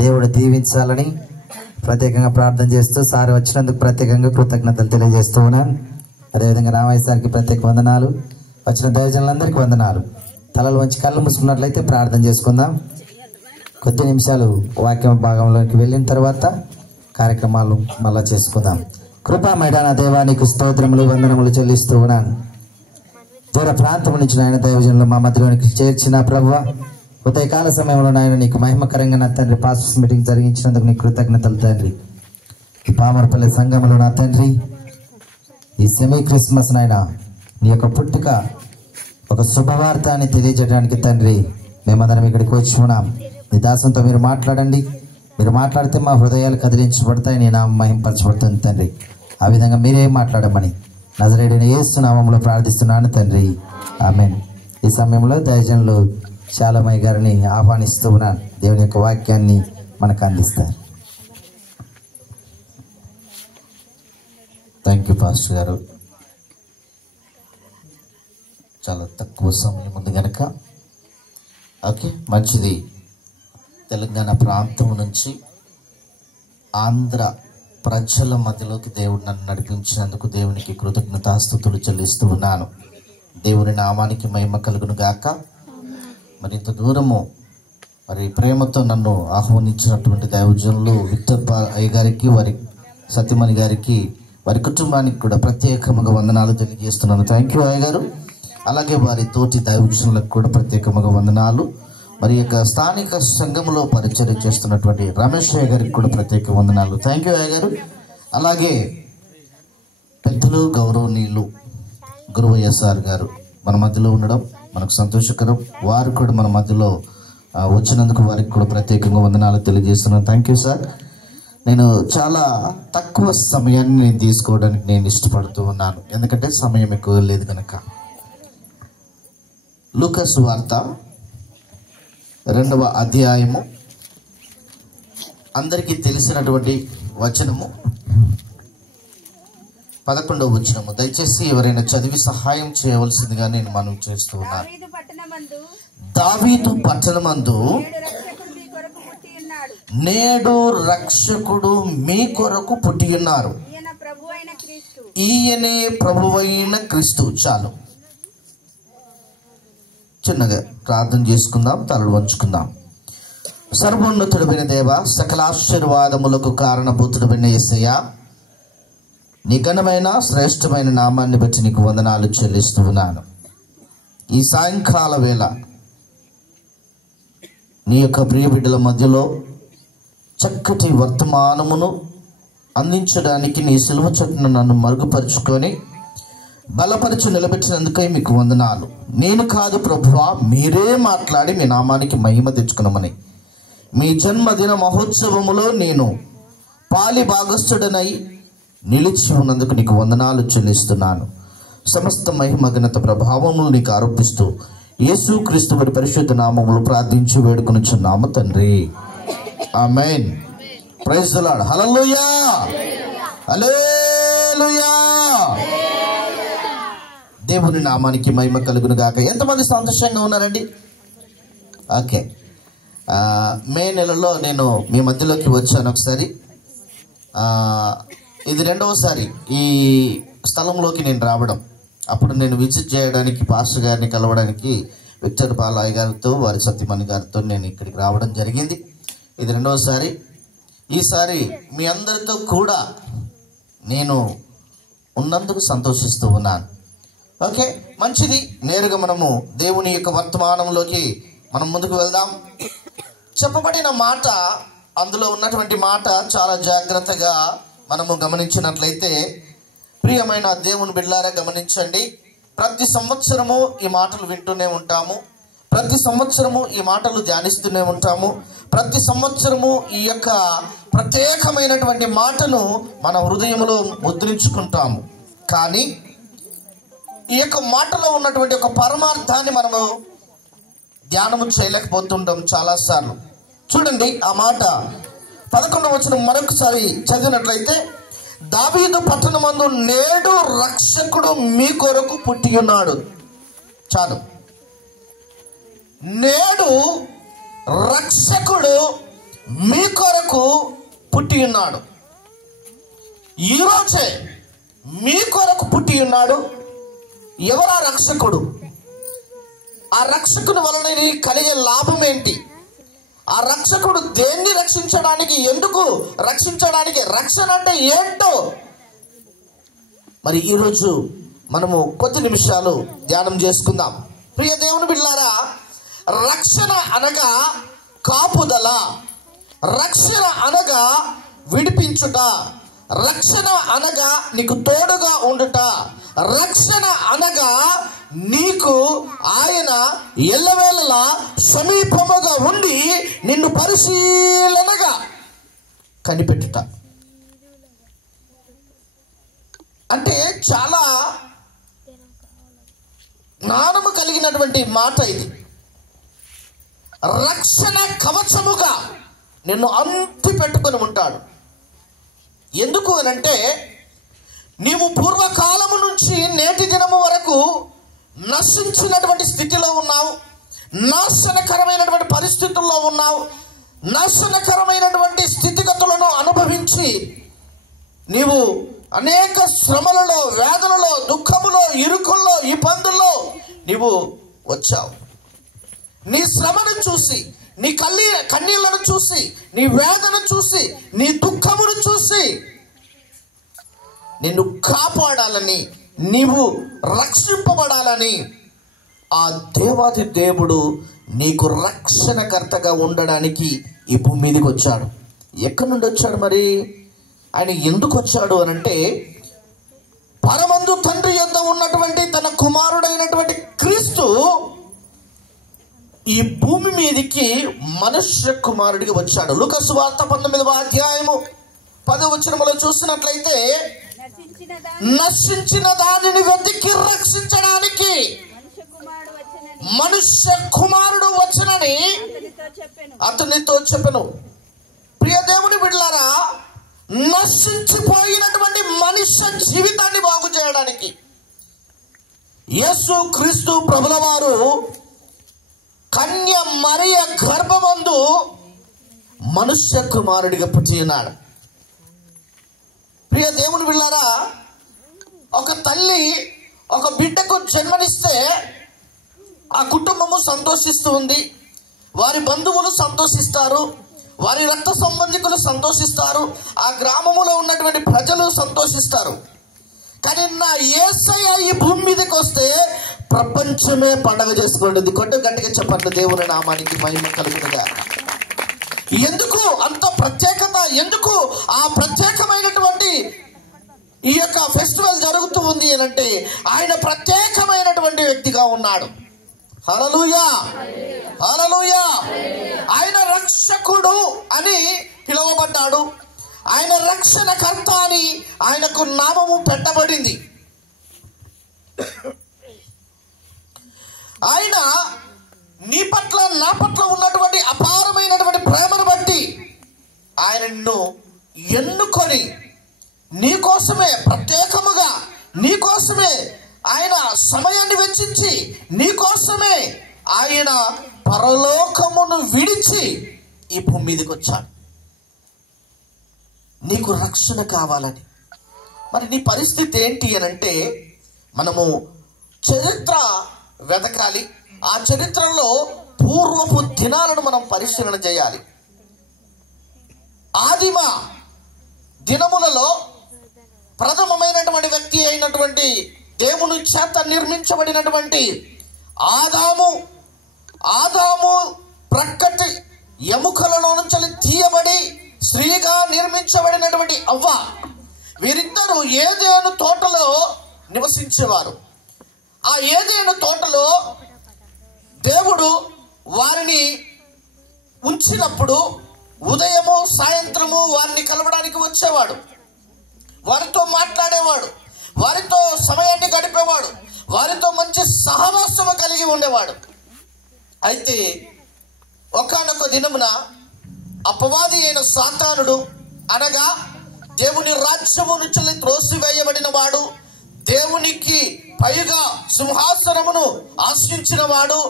దేవుడు దీవించాలని ప్రత్యేకంగా ప్రార్థన చేస్తూ సార్ వచ్చినందుకు ప్రత్యేకంగా కృతజ్ఞతలు తెలియజేస్తూ ఉన్నాను. అదేవిధంగా రామయ్య సార్కి ప్రత్యేక వందనాలు, వచ్చిన దైవజనులందరికీ వందనాలు. తలలు వంచి కళ్ళు మూసుకున్నట్లయితే ప్రార్థన చేసుకుందాం. కొద్ది నిమిషాలు వాక్యం భాగంలోకి వెళ్ళిన తర్వాత కార్యక్రమాలు మళ్ళా చేసుకుందాం. కృపామయమైన దేవానికి స్తోత్రములు వందనములు చెల్లిస్తూ ఉన్నాను. దూర ప్రాంతం నుంచి నాయన దైవజనులు మా మధ్యలోనికి చేర్చిన ప్రభువ, ఉదయకాల సమయంలో నాయన నీకు మహిమకరంగా నా తండ్రి పాస్టర్స్ మీటింగ్ జరిగించినందుకు నీకు కృతజ్ఞతలు తండ్రి. ఈ పామరపల్లి సంఘంలో నా తండ్రి ఈ సెమీ క్రిస్మస్ నాయన నీ యొక్క పుట్టుక ఒక శుభవార్త అని తెలియజేయడానికి తండ్రి మేమందరం ఇక్కడికి వచ్చి ఉన్నాం. నీ దాసంతో మీరు మాట్లాడండి. మీరు మాట్లాడితే మా హృదయాలు కదిలించబడతాయి, నీ నామం మహింపరచబడుతుంది తండ్రి. ఆ విధంగా మీరే మాట్లాడమని నజరేయుడైన యేసు నామములో ప్రార్థిస్తున్నాను తండ్రి, ఆమేన్. ఈ సమయంలో దైవజనులు శాలమయ్య గారిని ఆహ్వానిస్తూ ఉన్నాను. దేవుని యొక్క వాక్యాన్ని మనకు అందిస్తారు. థ్యాంక్ యూ పాస్టర్ గారు. చాలా తక్కువ సమయం ఉంది కనుక ఓకే, మంచిది. తెలంగాణ ప్రాంతం నుంచి ఆంధ్ర ప్రజల మధ్యలోకి దేవుడు నన్ను నడిపించినందుకు దేవునికి కృతజ్ఞతాస్తుతులు చెల్లిస్తూ ఉన్నాను. దేవుని నామానికి మహిమ కలుగును గాక. మరి ఇంత దూరము మరి ప్రేమతో నన్ను ఆహ్వానించినటువంటి దైవజనులు విక్టర్ అయ్య గారికి, వారి సత్యమణి గారికి, వారి కుటుంబానికి కూడా ప్రత్యేకముగా వందనాలు తెలియజేస్తున్నాను. థ్యాంక్ యూ అయ్య గారు. అలాగే వారి తోటి దైవజనులకు కూడా ప్రత్యేకముగా వందనాలు. మరి యొక్క స్థానిక సంఘంలో పరిచర్య చేస్తున్నటువంటి రమేష్ అయ్య గారికి కూడా ప్రత్యేక వందనాలు. థ్యాంక్ యూ అయ్య గారు. అలాగే పెద్దలు గౌరవనీయులు గురువయ్య సార్ గారు మన మధ్యలో ఉండడం మనకు సంతోషకరం. వారు కూడా మన మధ్యలో వచ్చినందుకు వారికి కూడా ప్రత్యేకంగా వందనాలు తెలియజేస్తున్నాను. Thank you sir. నేను చాలా తక్కువ సమయాన్ని నేను తీసుకోవడానికి నేను ఇష్టపడుతూ ఉన్నాను, ఎందుకంటే సమయం ఎక్కువ లేదు కనుక. లూకా సువార్త 2వ అధ్యాయము, అందరికీ తెలిసినటువంటి వచనము 11వ వచనము. దయచేసి ఎవరైనా చదివి సహాయం చేయవలసిందిగా నేను మనవి చేస్తూ ఉన్నాను. దావీదు పట్టణమందు నేడు రక్షకుడు మీ కొరకు పుట్టి ఉన్నారు, ఈయనే ప్రభువైన క్రీస్తు. చాలు, చిన్నగా ప్రార్థన చేసుకుందాం, తలలు వంచుకుందాం. సర్వోన్నతుడైన దేవ, సకల ఆశీర్వాదములకు కారణభూతుడైన యేసయ్య, నీ ఘనమైన శ్రేష్టమైన నామాన్ని బట్టి నీకు వందనాలు చెల్లిస్తూ ఉన్నాను. ఈ సాయంకాల వేళ నీ యొక్క ప్రియ బిడ్డల మధ్యలో చక్కటి వర్తమానమును అందించడానికి నీ సిలువ చెట్టును నన్ను మరుగుపరుచుకొని బలపరిచి నిలబెట్టినందుకై మీకు వందనాలు. నేను కాదు ప్రభువా, మీరే మాట్లాడి మీ నామానికి మహిమ తెచ్చుకున్నామని మీ జన్మదిన మహోత్సవములో నేను పాలి భాగస్థుడనై నిలిచి ఉన్నందుకు నీకు వందనాలు చెల్లిస్తున్నాను. సమస్త మహిమ ఘనత ప్రభావములు నీకు ఆరోపిస్తూ యేసుక్రీస్తు వారి పరిశుద్ధ నామములు ప్రార్థించి వేడుకొనుచున్నాము తండ్రి, amen. Praise the lord. Hallelujah, hallelujah. దేవుని నామానికి మహిమ కలుగును గాక. ఎంతమంది సంతోషంగా ఉన్నారండి? ఓకే, మే నెలలో నేను మీ మధ్యలోకి వచ్చాను ఒకసారి. ఇది 2వసారి ఈ స్థలంలోకి నేను రావడం. అప్పుడు నేను విజిట్ చేయడానికి, పాస్టర్ గారిని కలవడానికి విక్టర్ బాలయ్య గారితో, వారి సత్యమణి గారితో నేను ఇక్కడికి రావడం జరిగింది. ఇది 2వసారి. ఈసారి మీ అందరితో కూడా నేను ఉన్నందుకు సంతోషిస్తూ ఉన్నాను. ఓకే, మంచిది. నేరుగా మనము దేవుని యొక్క వర్తమానంలోకి మనం ముందుకు వెళ్దాం. చెప్పబడిన మాట, అందులో ఉన్నటువంటి మాట చాలా జాగ్రత్తగా మనము గమనించినట్లయితే, ప్రియమైన దేవుని బిడ్డలారా గమనించండి. ప్రతి సంవత్సరము ఈ మాటలు వింటూనే ఉంటాము, ప్రతి సంవత్సరము ఈ మాటలు ధ్యానిస్తూనే ఉంటాము, ప్రతి సంవత్సరము ఈ యొక్క ప్రత్యేకమైనటువంటి మాటను మన హృదయంలో ముద్రించుకుంటాము. కానీ ఈ యొక్క మాటలో ఉన్నటువంటి ఒక పరమార్థాన్ని మనము ధ్యానము చేయలేకపోతుంటాం చాలాసార్లు. చూడండి, ఆ మాట 11వ వచనం మరొకసారి చదివినట్లయితే, దావీదు పట్టణమందు నేడు రక్షకుడు మీ కొరకు పుట్టి ఉన్నాడు. చాలు, నేడు రక్షకుడు మీ కొరకు పుట్టి ఉన్నాడు. ఈరోజే మీ కొరకు పుట్టి ఉన్నాడు. ఎవరా రక్షకుడు? ఆ రక్షకుని వలన కలిగే లాభం ఏంటి? ఆ రక్షకుడు దేన్ని రక్షించడానికి, ఎందుకు రక్షించడానికి, రక్షణ అంటే ఏంటో మరి ఈరోజు మనము కొద్ది నిమిషాలు ధ్యానం చేసుకుందాం. ప్రియ దేవుని బిడ్డలారా, రక్షణ అనగా కాపుదల, రక్షణ అనగా విడిపించుట, రక్షణ అనగా నీకు తోడుగా ఉండుట, రక్షణ అనగా నీకు ఆయన ఎల్లవేళలా సమీపముగా ఉండి నిన్ను పరిశీలనగా కనిపెట్టుట. అంటే చాలా జ్ఞానము కలిగినటువంటి మాట ఇది. రక్షణ కవచముగా నిన్ను అంటి పెట్టుకొని ఉంటాడు. ఎందుకు అనంటే, నీవు పూర్వకాలము నుంచి నేటి దినము వరకు నశించినటువంటి స్థితిలో ఉన్నావు, నాశనకరమైనటువంటి పరిస్థితుల్లో ఉన్నావు, నాశనకరమైనటువంటి స్థితిగతులను అనుభవించి నీవు అనేక శ్రమలలో, వేదనలో, దుఃఖములో, ఇరుకుల్లో, ఇబ్బందుల్లో నీవు వచ్చావు. నీ శ్రమను చూసి, నీ కన్నీళ్లను చూసి, నీ వేదన చూసి, నీ దుఃఖమును చూసి నిన్ను కాపాడాలని, నీవు రక్షింపబడాలని ఆ దేవాది దేవుడు నీకు రక్షణకర్తగా ఉండడానికి ఈ భూమి మీదకి వచ్చాడు. ఎక్కడి నుండి వచ్చాడు మరి? ఆయన ఎందుకు వచ్చాడు అనంటే, పరమందు తండ్రి యొద్ద ఉన్నటువంటి తన కుమారుడైనటువంటి క్రీస్తు ఈ భూమి మీదకి మనుష్య కుమారుడిగా వచ్చాడు. లూకా సువార్త 19వ అధ్యాయము 10వ వచనములో చూసినట్లయితే, నశించిన దానిని వెతికి రక్షించడానికి మనుష్య కుమారుడు వచ్చనని అతనితో చెప్పెను. ప్రియ దేవుని బిడ్డలారా, నశించిపోయినటువంటి మనుష్య జీవితాన్ని బాగు చేయడానికి యేసు క్రీస్తు ప్రభుల వారు కన్య మరియ గర్భమందు మనుష్య కుమారుడిగా పుట్టి ఉన్నాడు. ప్రియ దేవుని బిడ్డలారా, ఒక తల్లి ఒక బిడ్డకు జన్మనిస్తే ఆ కుటుంబము సంతోషిస్తూ ఉంది, వారి బంధువులు సంతోషిస్తారు, వారి రక్త సంబంధికులు సంతోషిస్తారు, ఆ గ్రామములో ఉన్నటువంటి ప్రజలు సంతోషిస్తారు. కానీ నా యేసయ్య ఈ భూమి మీదకి వస్తే ప్రపంచమే పండగ చేసుకుంటుంది. గట్టిగా చెప్పండి, దేవుని నామానికి మహిమ కలుగునుగా. ఎందుకు అంత ప్రత్యేకత? ఎందుకు ఆ ప్రత్యేకమైనటువంటి ఈ యొక్క ఫెస్టివల్ జరుగుతూ ఉంది అనంటే, ఆయన ప్రత్యేకమైనటువంటి వ్యక్తిగా ఉన్నాడు. హల్లెలూయా, హల్లెలూయా. ఆయన రక్షకుడు అని పిలువబడ్డాడు. ఆయన రక్షణకర్త అని ఆయనకు నామము పెట్టబడింది. ఆయన నీ పట్ల, నా పట్ల ఉన్నటువంటి అపారమైనటువంటి ప్రేమను బట్టి ఆయన నిన్ను ఎన్నుకొని నీకోసమే, ప్రత్యేకముగా నీకోసమే ఆయన సమయాన్ని వెచ్చించి, నీకోసమే ఆయన పరలోకమును విడిచి ఈ భూమి మీదకి వచ్చాడు. నీకు రక్షణ కావాలని. మరి నీ పరిస్థితి ఏంటి అనంటే, మనము చరిత్ర వెతకాలి. ఆ చరిత్రలో పూర్వపు దినాలను మనం పరిశీలన చేయాలి. ఆదిమ దినములలో ప్రథమమైనటువంటి వ్యక్తి అయినటువంటి దేవుని చేత నిర్మించబడినటువంటి ఆదాము ప్రక్కటి ఎముకలలో నుంచి తీయబడి స్త్రీగా నిర్మించబడినటువంటి అవ్వ, వీరిద్దరూ ఏదెను తోటలో నివసించేవారు. ఆ ఏదెను తోటలో దేవుడు వారిని ఉంచినప్పుడు ఉదయము సాయంత్రము వారిని కలవడానికి వచ్చేవాడు, వారితో మాట్లాడేవాడు, వారితో సమయాన్ని గడిపేవాడు, వారితో మంచి సహవాసము కలిగి ఉండేవాడు. అయితే ఒకానొక దినమున అపవాది అయిన సాతానుడు, అనగా దేవుని రాజ్యము నుంచి త్రోసివేయబడిన వాడు, దేవునికి పైగా సింహాసనమును ఆశ్రయించిన వాడు,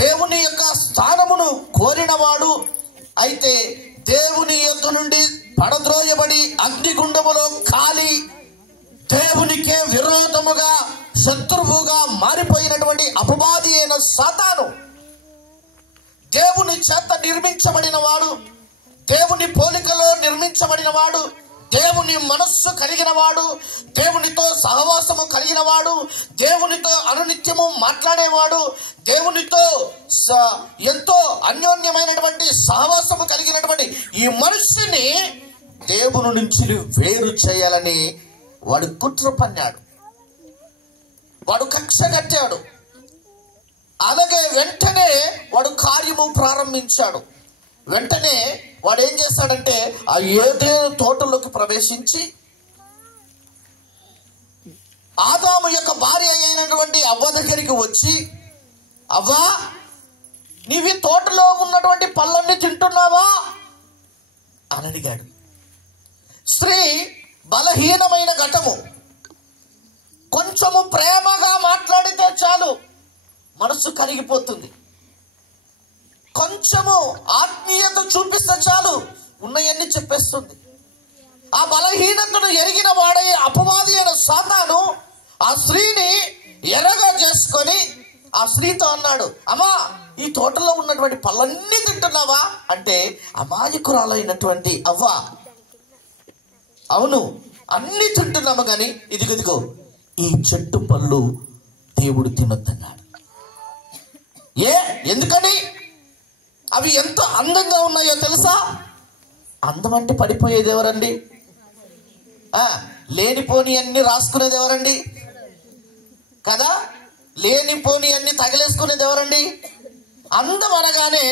దేవుని యొక్క స్థానమును కోరినవాడు, అయితే దేవుని యొద్ద నుండి పడద్రోయబడి అగ్నిగుండములో కాలి దేవునికే విరోధముగా శత్రువుగా మారిపోయినటువంటి అపవాది అయిన సాతాను, దేవుని చేత నిర్మించబడిన వాడు, దేవుని పోలికలో నిర్మించబడిన వాడు, దేవుని మనస్సు కలిగిన వాడు, దేవునితో సహవాసము కలిగిన వాడు, దేవునితో అనునిత్యము మాట్లాడేవాడు, దేవునితో ఎంతో అన్యోన్యమైనటువంటి సహవాసము కలిగినటువంటి ఈ మనుష్యుని దేవుని నుంచి వేరు చేయాలని వాడు కుట్ర పన్నాడు, వాడు కక్ష కట్టాడు. అలాగే వెంటనే వాడు కార్యము ప్రారంభించాడు. వెంటనే వాడు ఏం చేస్తాడంటే ఆ ఏదైనా తోటలోకి ప్రవేశించి ఆదాము యొక్క భార్య అయినటువంటి అవ్వ దగ్గరికి వచ్చి, అవ్వా, నీవి తోటలో ఉన్నటువంటి పళ్ళన్నీ తింటున్నావా అని అడిగాడు. స్త్రీ బలహీనమైన ఘటము, కొంచెము ప్రేమగా మాట్లాడితే చాలు మనసు కరిగిపోతుంది. కొంచెము ఆత్మీయత చూపిస్తే చాలు ఉన్నయన్నీ చెప్పేస్తుంది. ఆ బలహీనతను ఎరిగిన వాడే అపవాది అయిన సాతాను ఆ స్త్రీని ఎరగా చేసుకొని ఆ స్త్రీతో అన్నాడు, అమ్మా, ఈ తోటలో ఉన్నటువంటి పళ్ళన్నీ తింటున్నావా అంటే, అమాయకురాలైనటువంటి అవ్వ, అవును అన్ని తింటున్నాము కానీ ఇదిగో ఈ చెట్టు పళ్ళు దేవుడు తినొద్దన్నాడు. ఎందుకని? అవి ఎంత అందంగా ఉన్నాయో తెలుసా? అందం అంటే పడిపోయేది ఎవరండి? లేనిపోని అన్ని రాసుకునేది ఎవరండి? కదా, లేనిపోని అన్ని తగిలేసుకునేది ఎవరండి? అందం అనగానే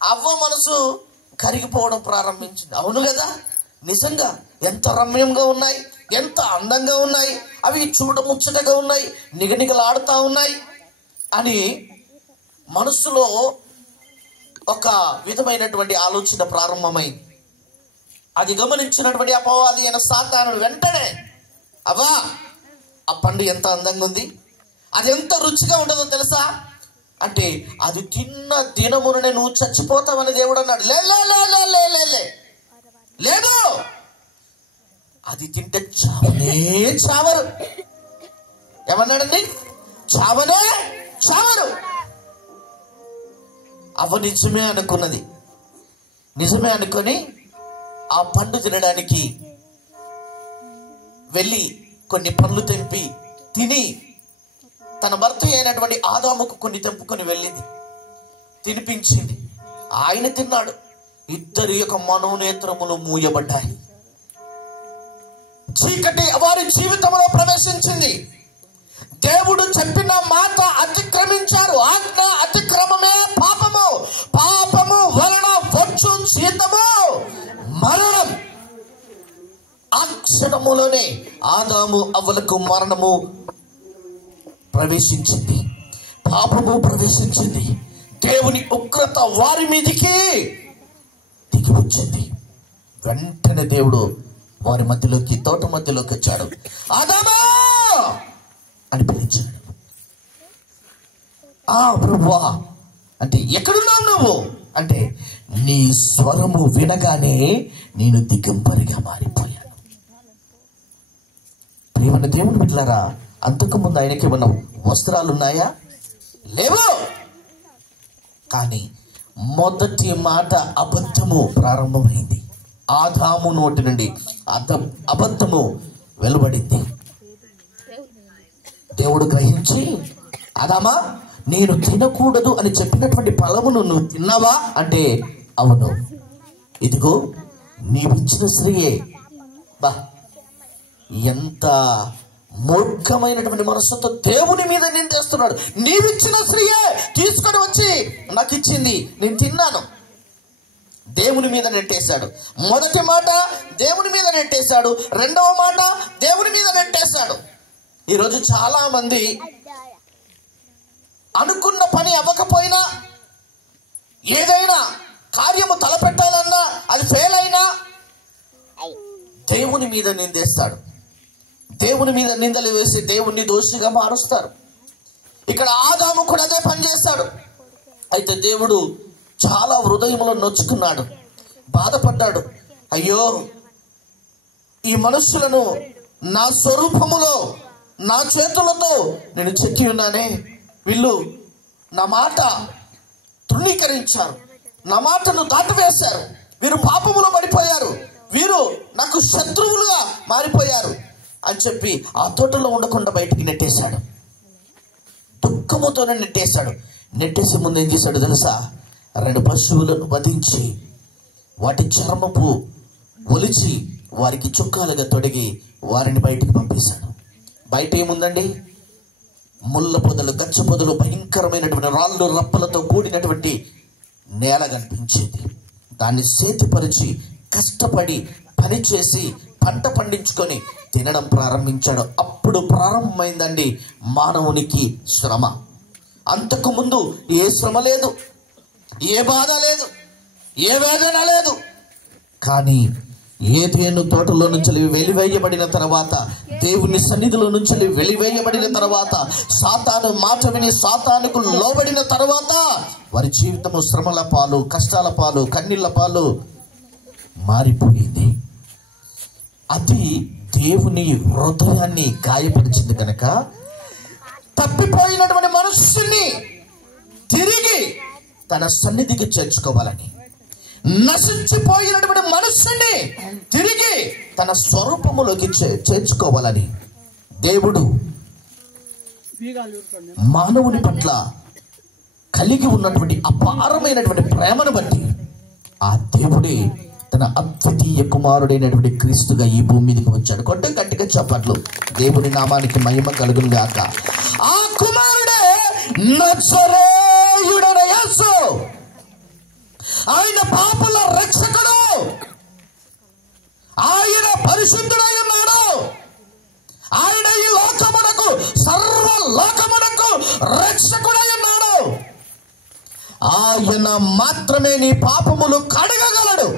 అవ్వ మనసు కరిగిపోవడం ప్రారంభించింది. అవును కదా, నిజంగా ఎంత రమ్యంగా ఉన్నాయి, ఎంత అందంగా ఉన్నాయి, అవి చూడముచ్చటగా ఉన్నాయి, నిగనిగలాడుతూ ఉన్నాయి అని మనసులో ఒక విధమైనటువంటి ఆలోచన ప్రారంభమైంది. అది గమనించినటువంటి అపవాది అయిన సాతాను వెంటనే, అవ్వా, ఆ పండు ఎంత అందంగా ఉంది, అది ఎంత రుచిగా ఉంటుందో తెలుసా అంటే, అది తిన్న దినముననే నువ్వు చచ్చిపోతావని దేవుడు అన్నాడు. లేదు, అది తింటే చావనే చావరు. ఏమన్నాడండి? చావనే చావరు. అవ్వ నిజమే అనుకున్నది. నిజమే అనుకొని ఆ పండు తినడానికి వెళ్ళి కొన్ని పండ్లు తెంపి తిని తన భర్త అయినటువంటి ఆదాముకు కొన్ని తెంపుకొని వెళ్ళింది, తినిపించింది. ఆయన తిన్నాడు. ఇద్దరి యొక్క మనోనేత్రములు మూయబడ్డాయి. చీకటి వారి జీవితంలో ప్రవేశించింది. దేవుడు చెప్పిన మాట అతిక్రమించారు. ఆజ్ఞ అతిక్రమమే పాపము, పాపము వలన వచ్చు జీతము మరణం. ఆ క్షణములోనే ఆదాము అవ్వలకు మరణము ప్రవేశించింది, పాపము ప్రవేశించింది. దేవుని ఉగ్రత వారి మీదికి దిగి వచ్చింది. వెంటనే దేవుడు వారి మధ్యలోకి, తోట మధ్యలోకి వచ్చాడు. ఆదామా అని పిలిచాడు. ప్రభువా అంటే, ఎక్కడున్నావు నువ్వు అంటే, నీ స్వరము వినగానే నేను దిగంబరిగా మారిపోయాను. ప్రియమైన దేవుని బిడ్డలారా, అంతకుముందు ఆయనకి ఏమన్నా వస్త్రాలు ఉన్నాయా? లేవు. కానీ మొదటి మాట అబద్ధము ప్రారంభమైంది. ఆదాము నోటి నుండి అబద్ధము వెలువడింది. దేవుడు గ్రహించి, ఆదామా, నేను తినకూడదు అని చెప్పినటువంటి ఫలమును నువ్వు తిన్నావా అంటే, అవును, ఇదిగో నీవిచ్చిన స్త్రీయే. బా, ఎంత మూర్ఖమైనటువంటి మనస్సుతో దేవుని మీద నేను చేస్తున్నాడు. నీవిచ్చిన స్త్రీయే తీసుకొని వచ్చి నాకు ఇచ్చింది, నేను తిన్నాను. దేవుని మీద నెట్టేశాడు. మొదటి మాట దేవుని మీద నెట్టేశాడు, రెండవ మాట దేవుని మీద నెట్టేశాడు. ఈరోజు చాలా మంది అనుకున్న పని అవ్వకపోయినా, ఏదైనా కార్యము తలపెట్టాలన్నా అది ఫెయిల్ అయినా దేవుని మీద నిందేస్తాడు. దేవుని మీద నిందలు వేసి దేవుణ్ణి దోషిగా మారుస్తారు. ఇక్కడ ఆదాము కూడా అదే పని చేస్తాడు. అయితే దేవుడు చాలా హృదయంలో నొచ్చుకున్నాడు. బాధపడ్డాడు. అయ్యో, ఈ మనుషులను నా స్వరూపములో నా చేతులతో నేను చెక్కి ఉన్నానే, వీళ్ళు నా మాట తృణీకరించారు, నా మాటను దాటివేశారు, వీరు పాపములో పడిపోయారు, వీరు నాకు శత్రువులుగా మారిపోయారు అని చెప్పి ఆ తోటలో ఉండకుండా బయటికి నెట్టేశాడు. దుఃఖముతోనే నెట్టేశాడు. నెట్టేసే ముందు ఏం చేశాడు తెలుసా? 2 పశువులను వధించి వాటి చర్మపు ఒలిచి వారికి చుక్కాలుగా తొడిగి వారిని బయటికి పంపేశాడు. బయట ఏముందండి? ముళ్ళ పొదలు, గచ్చ పొదలు, భయంకరమైనటువంటి రాళ్ళు రప్పలతో కూడినటువంటి నేల కనిపించేది. దాన్ని సేతిపరిచి కష్టపడి పనిచేసి పంట పండించుకొని తినడం ప్రారంభించాడు. అప్పుడు ప్రారంభమైందండి మానవునికి శ్రమ. అంతకు ముందు ఏ శ్రమ లేదు, ఏ బాధ లేదు, ఏ వేదన లేదు. కానీ ఏదేను తోటలో నుంచి వెలివేయబడిన తర్వాత, దేవుని సన్నిధిలో నుంచి వెలివేయబడిన తర్వాత, సాతాను మాట విని సాతానుకు లోబడిన తర్వాత వారి జీవితము శ్రమల పాలు, కష్టాల పాలు, కన్నీళ్ల పాలు మారిపోయింది. అది దేవుని హృదయాన్ని గాయపరిచింది కనుక తప్పిపోయినటువంటి మనుషుని తిరిగి తన సన్నిధికి చేర్చుకోవాలని, నశించిపోయినటువంటి మనుషుని తిరిగి తన స్వరూపములోకి చేర్చుకోవాలని దేవుడు మానవుని పట్ల కలిగి ఉన్నటువంటి అపారమైనటువంటి ప్రేమను బట్టి ఆ దేవుడే తన అద్వితీయ కుమారుడైనటువంటి క్రీస్తుగా ఈ భూమి మీదకి వచ్చాడు. కొట్ట గట్టిగా చప్పట్లు. దేవుని నామానికి మహిమ కలుగును గాక. ఆ కుమారుడే నజరేయుడైన యేసు. ఆయన పాపుల రక్షకుడు, ఆయన పరిశుద్ధుడై ఉన్నాడు. ఆయన ఈ లోకమునకు, సర్వ లోకమునకు రక్షకుడై ఉన్నాడు. ఆయన మాత్రమే నీ పాపములు కడగగలడు.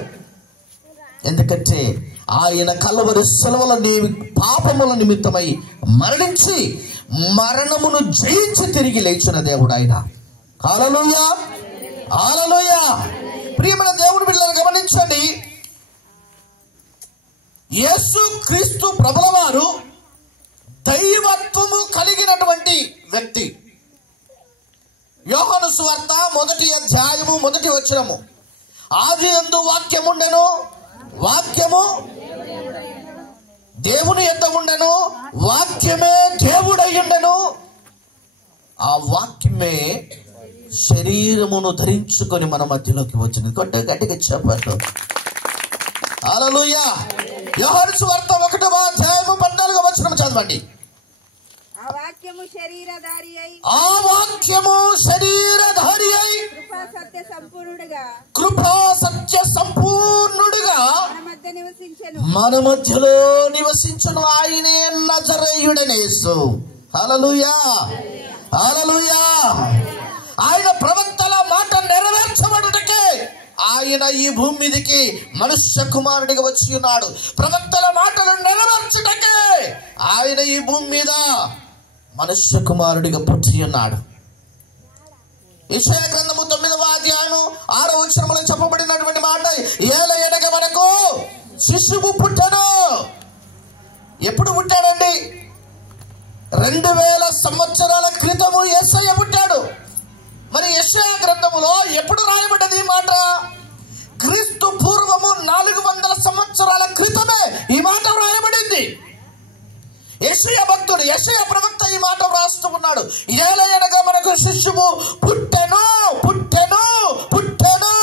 ఎందుకంటే ఆయన కల్వరి శిలువలో నీ పాపముల నిమిత్తమై మరణించి మరణమును జయించి తిరిగి లేచిన దేవుడు ఆయన. హల్లెలూయా, హల్లెలూయా. ప్రియమైన దేవుని బిడ్డలను గమనించండి. యేసు క్రీస్తు ప్రభుల వారు దైవత్వము కలిగినటువంటి వ్యక్తి. యోహాను సువార్త 1వ అధ్యాయము 1వ వచనము, ఆదియందు వాక్యముండెను, వాక్యము దేవుని యొద్ద ఉండెను, వాక్యమే దేవుడై ఉండెను, ఆ వాక్యమే శరీరమును ధరించుకొని మన మధ్యలోకి వచ్చింది. గట్టిగా చెప్పారు. హల్లెలూయా. యోహాను సువార్త 1వ అధ్యాయము 14వ వచనం చదవండి. ఆ వాక్యము శరీరధారి అయి, ఆ వాక్యము శరీరధారి అయి కృపా సత్య సంపూర్ణుడుగా, కృపా సత్య సంపూర్ణుడుగా మన మధ్య నివసించెను. మన మధ్యలో నివసించును. ఆయనే నజరేయుడైన యేసు. హల్లెలూయా, హల్లెలూయా. ఆయన ప్రవక్తల మాట నెరవేర్చబడుటకే ఆయన ఈ భూమి మీదకి మనుష్య కుమారుడిగా వచ్చి ఉన్నాడు. ప్రవక్తల మాటలు నెరవేర్చుటకే ఆయన ఈ భూమి మీద మనుష్య కుమారుడిగా పుట్టి ఉన్నాడు. యెషయా గ్రంథము 9వ అధ్యాయము 6వ వచనములో చెప్పబడినటువంటి మాట, ఏలయనగా మనకు శిశువు పుట్టెను. ఎప్పుడు పుట్టాడండి? 2000 సంవత్సరాల క్రితము యేసయ్య పుట్టాడు. మరి యెషయా గ్రంథములో ఎప్పుడు రాయబడ్డది ఈ మాట? క్రీస్తు పూర్వము 400 సంవత్సరాల క్రితమే ఈ మాట రాయబడింది. యెషయా భక్తుడు, యెషయా ప్రవక్త ఈ మాట వ్రాస్తూ ఉన్నాడు. ఏలయనగా మనకు శిశువు పుట్టెను, పుట్టెను, పుట్టెను.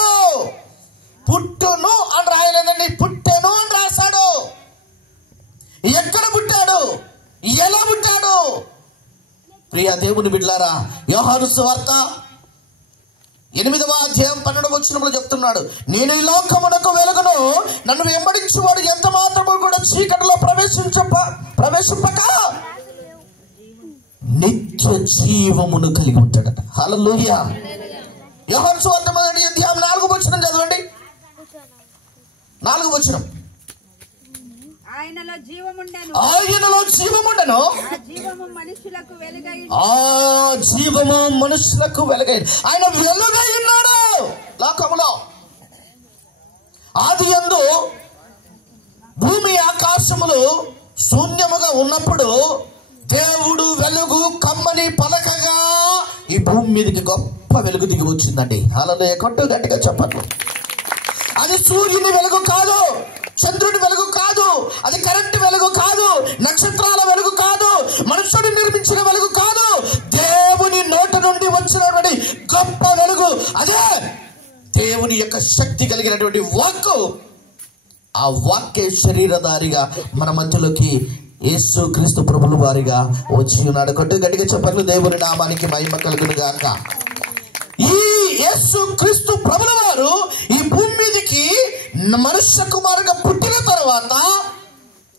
పుట్టును అని రాయలేదండి, పుట్టెను అని రాశాడు. ఎక్కడ పుట్టాడు? ఎలా పుట్టాడు? ప్రియ దేవుని బిడ్డలారా, యోహాను సువార్త 8వ అధ్యాయం 12వ వచనంలో చెప్తున్నాడు, నేను ఈ లోకమునకు వెలుగును, నన్ను వెంబడించువాడు ఎంత మాత్రము కూడా చీకటిలో ప్రవేశింపక నిత్య జీవమును కలిగి ఉంటాడట. హల్లెలూయా. యోహాను సువార్త 1వ అధ్యాయం 4వ వచనం చదవండి. 4వ వచనం, ఆయనలో జీవముండెను, ఆయనలో జీవముండెను, ఆ జీవము మనుషులకు వెలుగై, ఆ జీవము మనుషులకు వెలుగై. ఆయన వెలుగై ఉన్నాడు లోకములో. ఆదియందు భూమి ఆకాశములు శూన్యముగా ఉన్నప్పుడు దేవుడు వెలుగు కమ్మని పలకగా ఈ భూమి మీదకి గొప్ప వెలుగు దిగి వచ్చిందండి. హల్లెలూయా. కొట్టు గట్టిగా చెప్పండి. అది సూర్యుని వెలుగు కాదు, చంద్రుని వెలుగు కాదు, అది కరెంటు వెలుగు కాదు, నక్షత్రాల వెలుగు కాదు, మనుషుడు నిర్మించిన వెలుగు కాదు, దేవుని నోట నుండి వచ్చినటువంటి గొప్ప వెలుగు. అదే దేవుని యొక్క శక్తి కలిగినటువంటి వాక్కు. ఆ వాక్య శరీరధారిగా మన మధ్యలోకి యేసు క్రీస్తు ప్రభుల వారిగా వచ్చి ఉన్నాడు. కొట్టు గట్టిగా చెప్పట్లు. దేవుని నామానికి మహిమ కలుగును గాక. ఈ యేసు క్రీస్తు ప్రభుల వారు ఈ భూమి మీదకి మనుష్య కుమారుగా పుట్టిన తర్వాత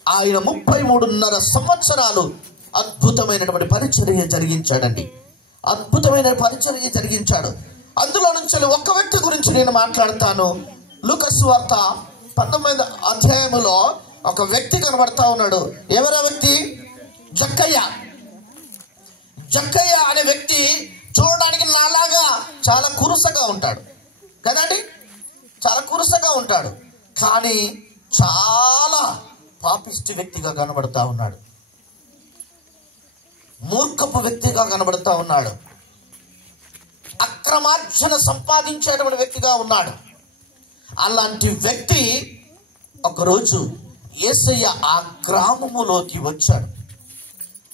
ఆయన 33.5 సంవత్సరాలు అద్భుతమైనటువంటి పరిచర్య జరిగించాడండి. అద్భుతమైన పరిచర్య జరిగించాడు. అందులో నుంచి ఒక్క వ్యక్తి గురించి నేను మాట్లాడతాను. లూకాసు వార్త 19వ అధ్యాయములో ఒక వ్యక్తి కనబడతా ఉన్నాడు. ఎవరా వ్యక్తి? జక్కయ్య. జక్కయ్య అనే వ్యక్తి చూడడానికి నాలాగా చాలా కురుసగా ఉంటాడు కదండి, చాలా కురుసగా ఉంటాడు. కానీ చాలా పాపిష్టి వ్యక్తిగా కనబడతా ఉన్నాడు, మూర్ఖపు వ్యక్తిగా కనబడతా ఉన్నాడు, అక్రమార్జన సంపాదించేటువంటి వ్యక్తిగా ఉన్నాడు. అలాంటి వ్యక్తి ఒకరోజు యేసయ్య ఆ గ్రామములోకి వచ్చాడు.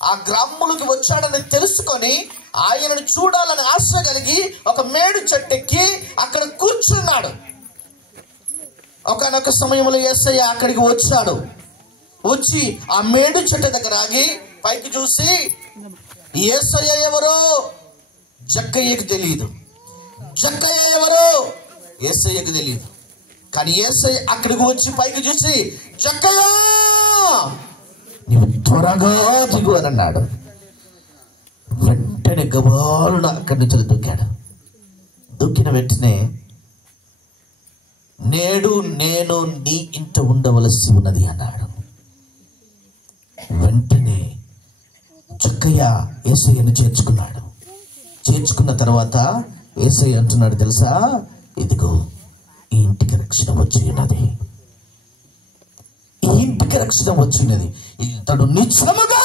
ఆ గ్రామములోకి వచ్చాడని తెలుసుకొని ఆయనను చూడాలని ఆశ కలిగి ఒక మేడు చెట్టెక్కి అక్కడ కూర్చున్నాడు. ఒకనొక సమయంలో యేసయ్య అక్కడికి వచ్చాడు. వచ్చి ఆ మేడు చెట్టు దగ్గర ఆగి పైకి చూసి, యేసయ్య ఎవరో జక్కయ్యకు తెలియదు, జక్కయ్య ఎవరో యేసయ్యకు తెలియదు. కానీ యేసయ్య అక్కడికి వచ్చి పైకి చూసి, జక్కయ్య నీవు త్వరగా దిగు అని అన్నాడు. వెంటనే గబాలున అక్కడి నుంచి దూకాడు. దూకిన వెంటనే, నేడు నేను నీ ఇంట ఉండవలసి ఉన్నది అన్నాడు. వెంటనే జక్కయ్య యేసయ్యను చేర్చుకున్నాడు. చేర్చుకున్న తర్వాత యేసయ్య అంటున్నాడు తెలుసా, ఇదిగో ఈ ఇంటికి రక్షణ వచ్చి ఉన్నది, ఈ ఇంటికి రక్షణ వచ్చినది. ఇతడు నిజముగా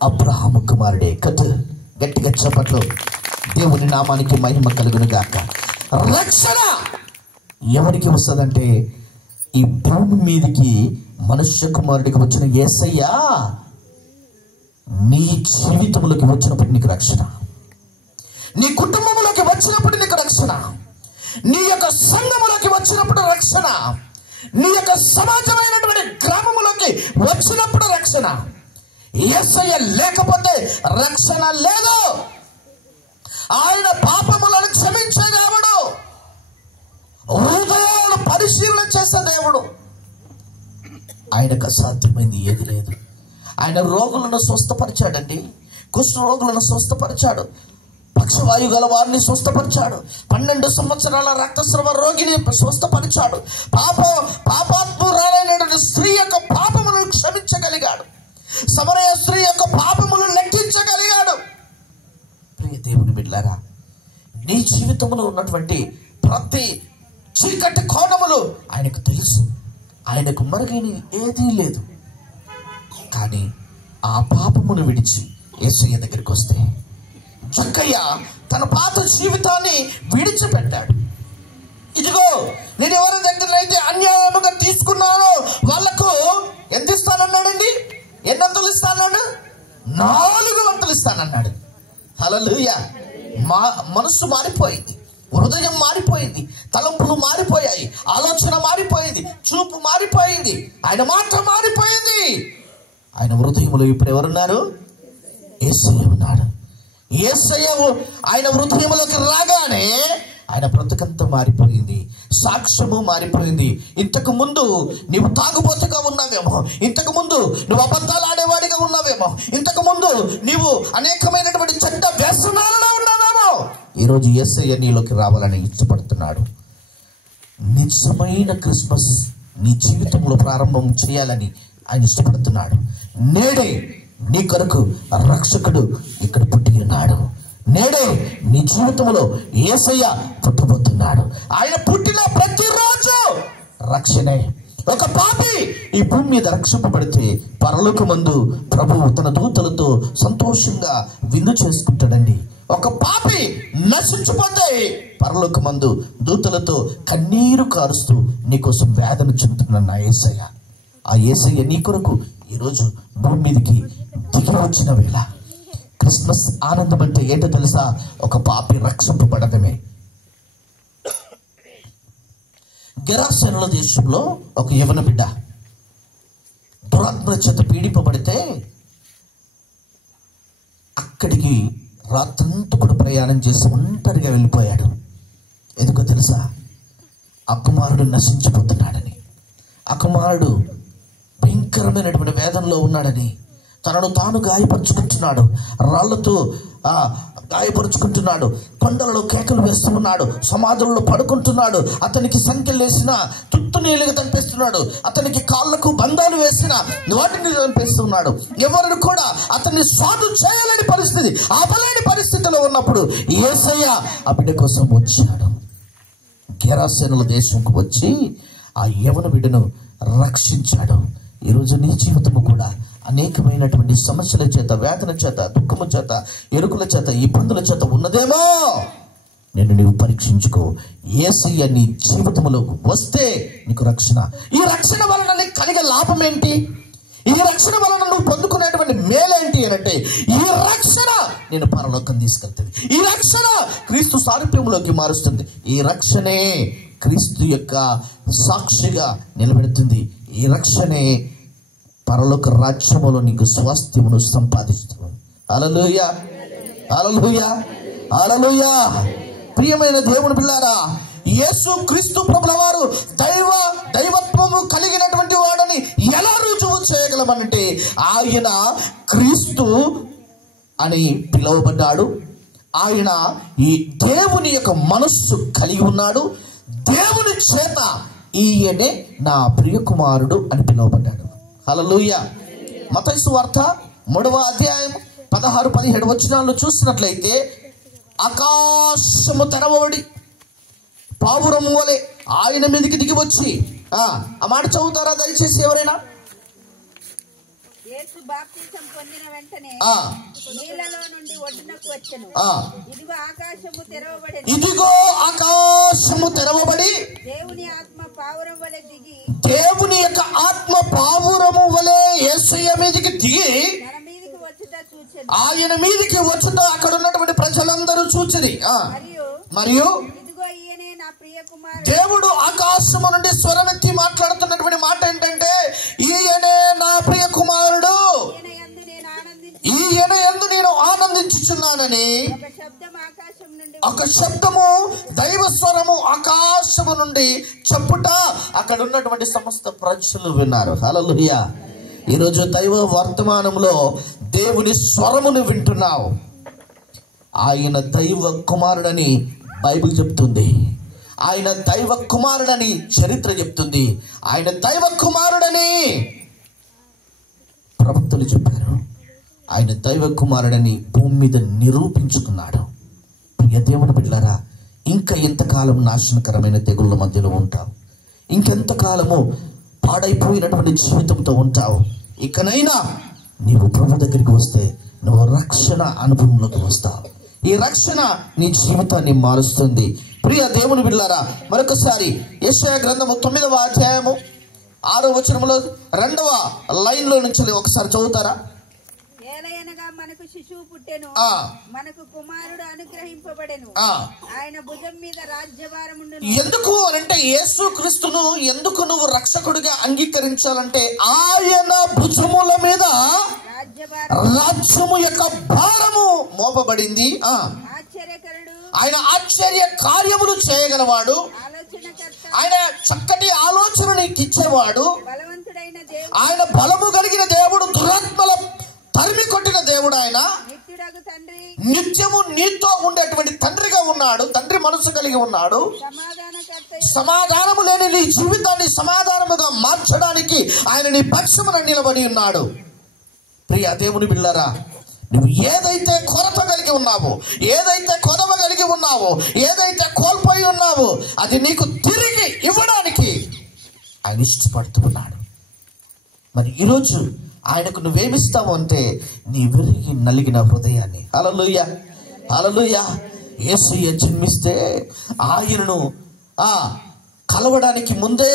అబ్రహాము కుమారుడే. గట్టిగా చెప్పట్లు. దేవుని నామానికి మహిమ కలుగును గాక. రక్షణ ఎవరికి వస్తుందంటే, ఈ భూమి మీదకి మనుష్య కుమారుడికి వచ్చిన యేసయ్య నీ జీవితంలోకి వచ్చినప్పుడు నీకు రక్షణ, నీ కుటుంబంలోకి వచ్చినప్పుడు నీకు రక్షణ, నీ యొక్క సంఘములోకి వచ్చినప్పుడు రక్షణ, నీ యొక్క సమాజమైనటువంటి గ్రామములోకి వచ్చినప్పుడు రక్షణ. యేసయ్య లేకపోతే రక్షణ లేదు. ఆయన పాపములను క్షమించే దేవుడు, హృదయాలను పరిశీలన చేసే దేవుడు. ఆయనకు అసాధ్యమైంది ఏది లేదు. ఆయన రోగులను స్వస్థపరిచాడండి. కుష్ఠ రోగులను స్వస్థపరిచాడు, పక్షవాయు గల వారిని స్వస్థపరిచాడు, 12 సంవత్సరాల రక్తస్రావ రోగిని స్వస్థపరిచాడు, పాపాత్మురాలైన స్త్రీ యొక్క పాపములను క్షమించగలిగాడు, సమరయ స్త్రీ యొక్క పాపములను లెక్కించగలిగాడు. ప్రియ దేవుని బిడ్డలారా, నీ జీవితంలో ఉన్నటువంటి ప్రతి చీకటి కోణములు ఆయనకు తెలుసు. ఆయనకు మరుగైన ఏదీ లేదు. కానీ ఆ పాపమును విడిచి యేసయ్య దగ్గరికి వస్తే, జక్కయ్య తన పాత జీవితాన్ని విడిచిపెట్టాడు. ఇదిగో నేను ఎవరి దగ్గర అయితే అన్యాయముగా తీసుకున్నానో వాళ్లకు ఎంత ఇస్తానన్నాడండి? ఎన్నంతలు ఇస్తానన్నాడు? 4 వంతులు ఇస్తానన్నాడు. హల్లెలూయా. మనస్సు మారిపోయింది, హృదయం మారిపోయింది, తలంపులు మారిపోయాయి, ఆలోచన మారిపోయింది, చూపు మారిపోయింది, ఆయన మాట మారిపోయింది. ఆయన హృదయంలో ఇప్పుడు ఎవరున్నారు? యేసయ్య ఉన్నాడు. యేసయ్య ఆయన హృదయంలోకి రాగానే ఆయన బ్రతుకంతా మారిపోయింది, సాక్ష్యము మారిపోయింది. ఇంతకు ముందు నువ్వు తాగుబోతుగా ఉన్నావేమో, ఇంతకు ముందు నువ్వు అబద్ధాలు ఆడేవాడిగా ఉన్నావేమో, ఇంతకు ముందు నీవు అనేకమైనటువంటి చెడ్డ వ్యసనాలలో ఉన్నావేమో. ఈరోజు యేసయ్య నీలోకి రావాలని ఇష్టపడుతున్నాడు. నిజమైన క్రిస్మస్ నీ జీవితంలో ప్రారంభం చేయాలని ఆయన ఇష్టపడుతున్నాడు. నేడే నీ కొరకు రక్షకుడు ఇక్కడ పుట్టి ఉన్నాడు. నేడే నీ జీవితంలో యేసయ్య పుట్టబోతున్నాడు. ఆయన పుట్టిన ప్రతిరోజు రక్షణే. ఒక పాపి ఈ భూమి మీద రక్షింపబడితే పరలోకమందు ప్రభువు తన దూతలతో సంతోషంగా విందు చేసుకుంటాడండి. ఒక పాపి నశించిపోతే పరలోకమందు దూతలతో కన్నీరు కారుస్తూ నీకోసం వేదన చెందుతున్న నా యేసయ్య, ఆ యేసయ్య నీ కొరకు ఈరోజు భూమి మీదకి దిగి వచ్చిన వేళ. క్రిస్మస్ ఆనందం అంటే ఏంటో తెలుసా? ఒక పాపి రక్షింపబడమే. గెరాసేనుల దేశంలో ఒక యవన బిడ్డ దురాత్మ చేత పీడింపబడితే అక్కడికి రాత్రంతా కూడా ప్రయాణం చేసి ఒంటరిగా వెళ్ళిపోయాడు. ఎందుకో తెలుసా? ఆ కుమారుడు నశించిపోతున్నాడని, ఆ కుమారుడు భయంకరమైనటువంటి వేదనలో ఉన్నాడని, తనను తాను గాయపరుచుకుంటున్నాడు, రాళ్లతో గాయపరుచుకుంటున్నాడు, కొండలలో కేకలు వేస్తూ ఉన్నాడు, సమాధుల్లో పడుకుంటున్నాడు, అతనికి సంఖ్యలు వేసిన తుత్తు నీళ్ళగా తనిపిస్తున్నాడు, అతనికి కాళ్లకు బంధాలు వేసిన వాటిని తనిపిస్తున్నాడు. ఎవరు కూడా అతన్ని స్వాధు చేయలేని పరిస్థితి, ఆపలేని పరిస్థితిలో ఉన్నప్పుడు యేసయ్య ఆ బిడ్డ కోసం వచ్చాడు. గెరాసేనుల దేశంకు వచ్చి ఆ యవన బిడ్డను రక్షించాడు. ఈరోజు నీ జీవితము కూడా అనేకమైనటువంటి సమస్యల చేత, వేదన చేత, దుఃఖము చేత, ఎరుకుల చేత, ఇబ్బందుల చేత ఉన్నదేమో. నీవు పరీక్షించుకో. యేసయ్య నీ జీవితంలోకి వస్తే నీకు రక్షణ. ఈ రక్షణ వలన నీకు కలిగే లాభం ఏంటి? ఈ రక్షణ వలన నువ్వు పొందుకునేటువంటి మేలేంటి అంటే, ఈ రక్షణ నేను పరలోకం తీసుకెళ్తుంది. ఈ రక్షణ క్రీస్తు సారూప్యంలోకి మారుస్తుంది. ఈ రక్షణే క్రీస్తు యొక్క సాక్షిగా నిలబెడుతుంది. ఈ రక్షణే పరలోక రాజ్యములో నీకు స్వాస్థ్యమును సంపాదిస్తుంది. హల్లెలూయా, హల్లెలూయా, హల్లెలూయా. ప్రియమైన దేవుని బిడ్డలారా, యేసు క్రీస్తు ప్రభుల వారు దైవత్వము కలిగినటువంటి వాడని ఎలా రుజువు చేయగలమనంటే, ఆయన క్రీస్తు అని పిలువబడ్డాడు. ఆయన ఈ దేవుని యొక్క మనస్సు కలిగి ఉన్నాడు. దేవుని చేత ఈయనే నా ప్రియ కుమారుడు అని పిలువబడ్డాడు. హల్లెలూయా. మత్తయి సువార్త 3వ అధ్యాయం 16-17 వచనాలను చూసినట్లయితే, ఆకాశము తెరవబడి పావురము వలె ఆయన మీదకి దిగి వచ్చి, ఆ మాట చదువుతారా దయచేసి ఎవరైనా? యేసు బాప్తిసం పొందిన వెంటనే నీళ్లలో నుండి ఒడ్డునకు వచ్చెను. ఇదిగో ఆకాశము తెరవబడెను. ఇదిగో ఆకాశము తెరవబడి దేవుని ఆత్మ పావురం వలె దిగి, దేవుని యొక్క ఆత్మ పావురము వలె యేసయ్య మీదకి దిగి తన మీదకి వచ్చుట చూచెను. ఆయన మీదకి వచ్చుట అక్కడ ఉన్నటువంటి ప్రజలందరూ చూచిరి. మరియు ఇదిగో ఈయనే నా ప్రియ కుమారుడు. దేవుడు ఆకాశము నుండి స్వరమెత్తి మాట్లాడుతున్నటువంటి మాట ఏంటంటే, ఈయనే నా ప్రియ కుమారుడు, ఈయన యందు నేను ఆనందించుచున్నానని ఒక శబ్దము, దైవ స్వరము ఆకాశము నుండి చెప్పుట అక్కడ ఉన్నటువంటి సమస్త ప్రజలు విన్నారు. హల్లెలూయా. ఈరోజు దైవ వర్తమానంలో దేవుని స్వరమును వింటున్నావు. ఆయన దైవ కుమారుడని బైబిల్ చెప్తుంది. ఆయన దైవ కుమారుడని చరిత్ర చెప్తుంది. ఆయన దైవ కుమారుడని ప్రవక్తలు చెప్పారు. ఆయన దైవ కుమారుడని భూమి మీద నిరూపించుకున్నాడు. ప్రియ దేవుని బిడ్డలారా, ఇంకా ఎంతకాలం నాశనకరమైన తెగుళ్ళ మధ్యలో ఉంటావు? ఇంకెంతకాలము పాడైపోయినటువంటి జీవితంతో ఉంటావు? ఇకనైనా నీవు ప్రభు దగ్గరికి వస్తే నువ్వు రక్షణ అనుభవంలోకి వస్తావు. ఈ రక్షణ నీ జీవితాన్ని మారుస్తుంది. ప్రియ దేవుని బిడ్డలారా, మరొకసారి యెషయా గ్రంథము 9వ అధ్యాయము 6వ వచనములో 2వ లైన్లో నుంచి ఒకసారి చదువుతారా? ఏలయనగా మనకు శిశువు పుట్టెను, మనకు కుమారుడు అనుగ్రహింపబడెను, ఆయన భుజం మీద రాజ్యభారముండును. ఎందుకు అంటే, యేసు క్రీస్తును ఎందుకు నువ్వు రక్షకుడిగా అంగీకరించాలంటే, ఆయన భుజముల మీద రాజ్యము యొక్క భారము మోపబడింది. ఆయన ఆశ్చర్య కార్యములు చేయగలవాడు. ఆయన చక్కటి ఆలోచన నీకు ఇచ్చేవాడు. ఆయన బలము కలిగిన దేవుడు, దురాత్మల తరిమి కొట్టిన దేవుడు. ఆయన నిత్యము నీతో ఉండేటువంటి తండ్రిగా ఉన్నాడు. తండ్రి మనసు కలిగి ఉన్నాడు. సమాధానము లేని నీ జీవితాన్ని సమాధానముగా మార్చడానికి ఆయన నీ పక్షమున నిలబడి ఉన్నాడు. ప్రియ దేవుని బిడ్డలారా, నువ్వు ఏదైతే కొరత కలిగి ఉన్నావో, ఏదైతే కొదవ కలిగి ఉన్నావో, ఏదైతే కోల్పోయి ఉన్నావో అది నీకు తిరిగి ఇవ్వడానికి ఆయన ఇష్టపడుతున్నాడు. మరి ఈరోజు ఆయనకు నువ్వేమిస్తావు అంటే నీ విరిగి నలిగిన హృదయాన్ని. హల్లెలూయా, హల్లెలూయా. యేసయ్య జన్మిస్తే ఆయనను కలవడానికి ముందే,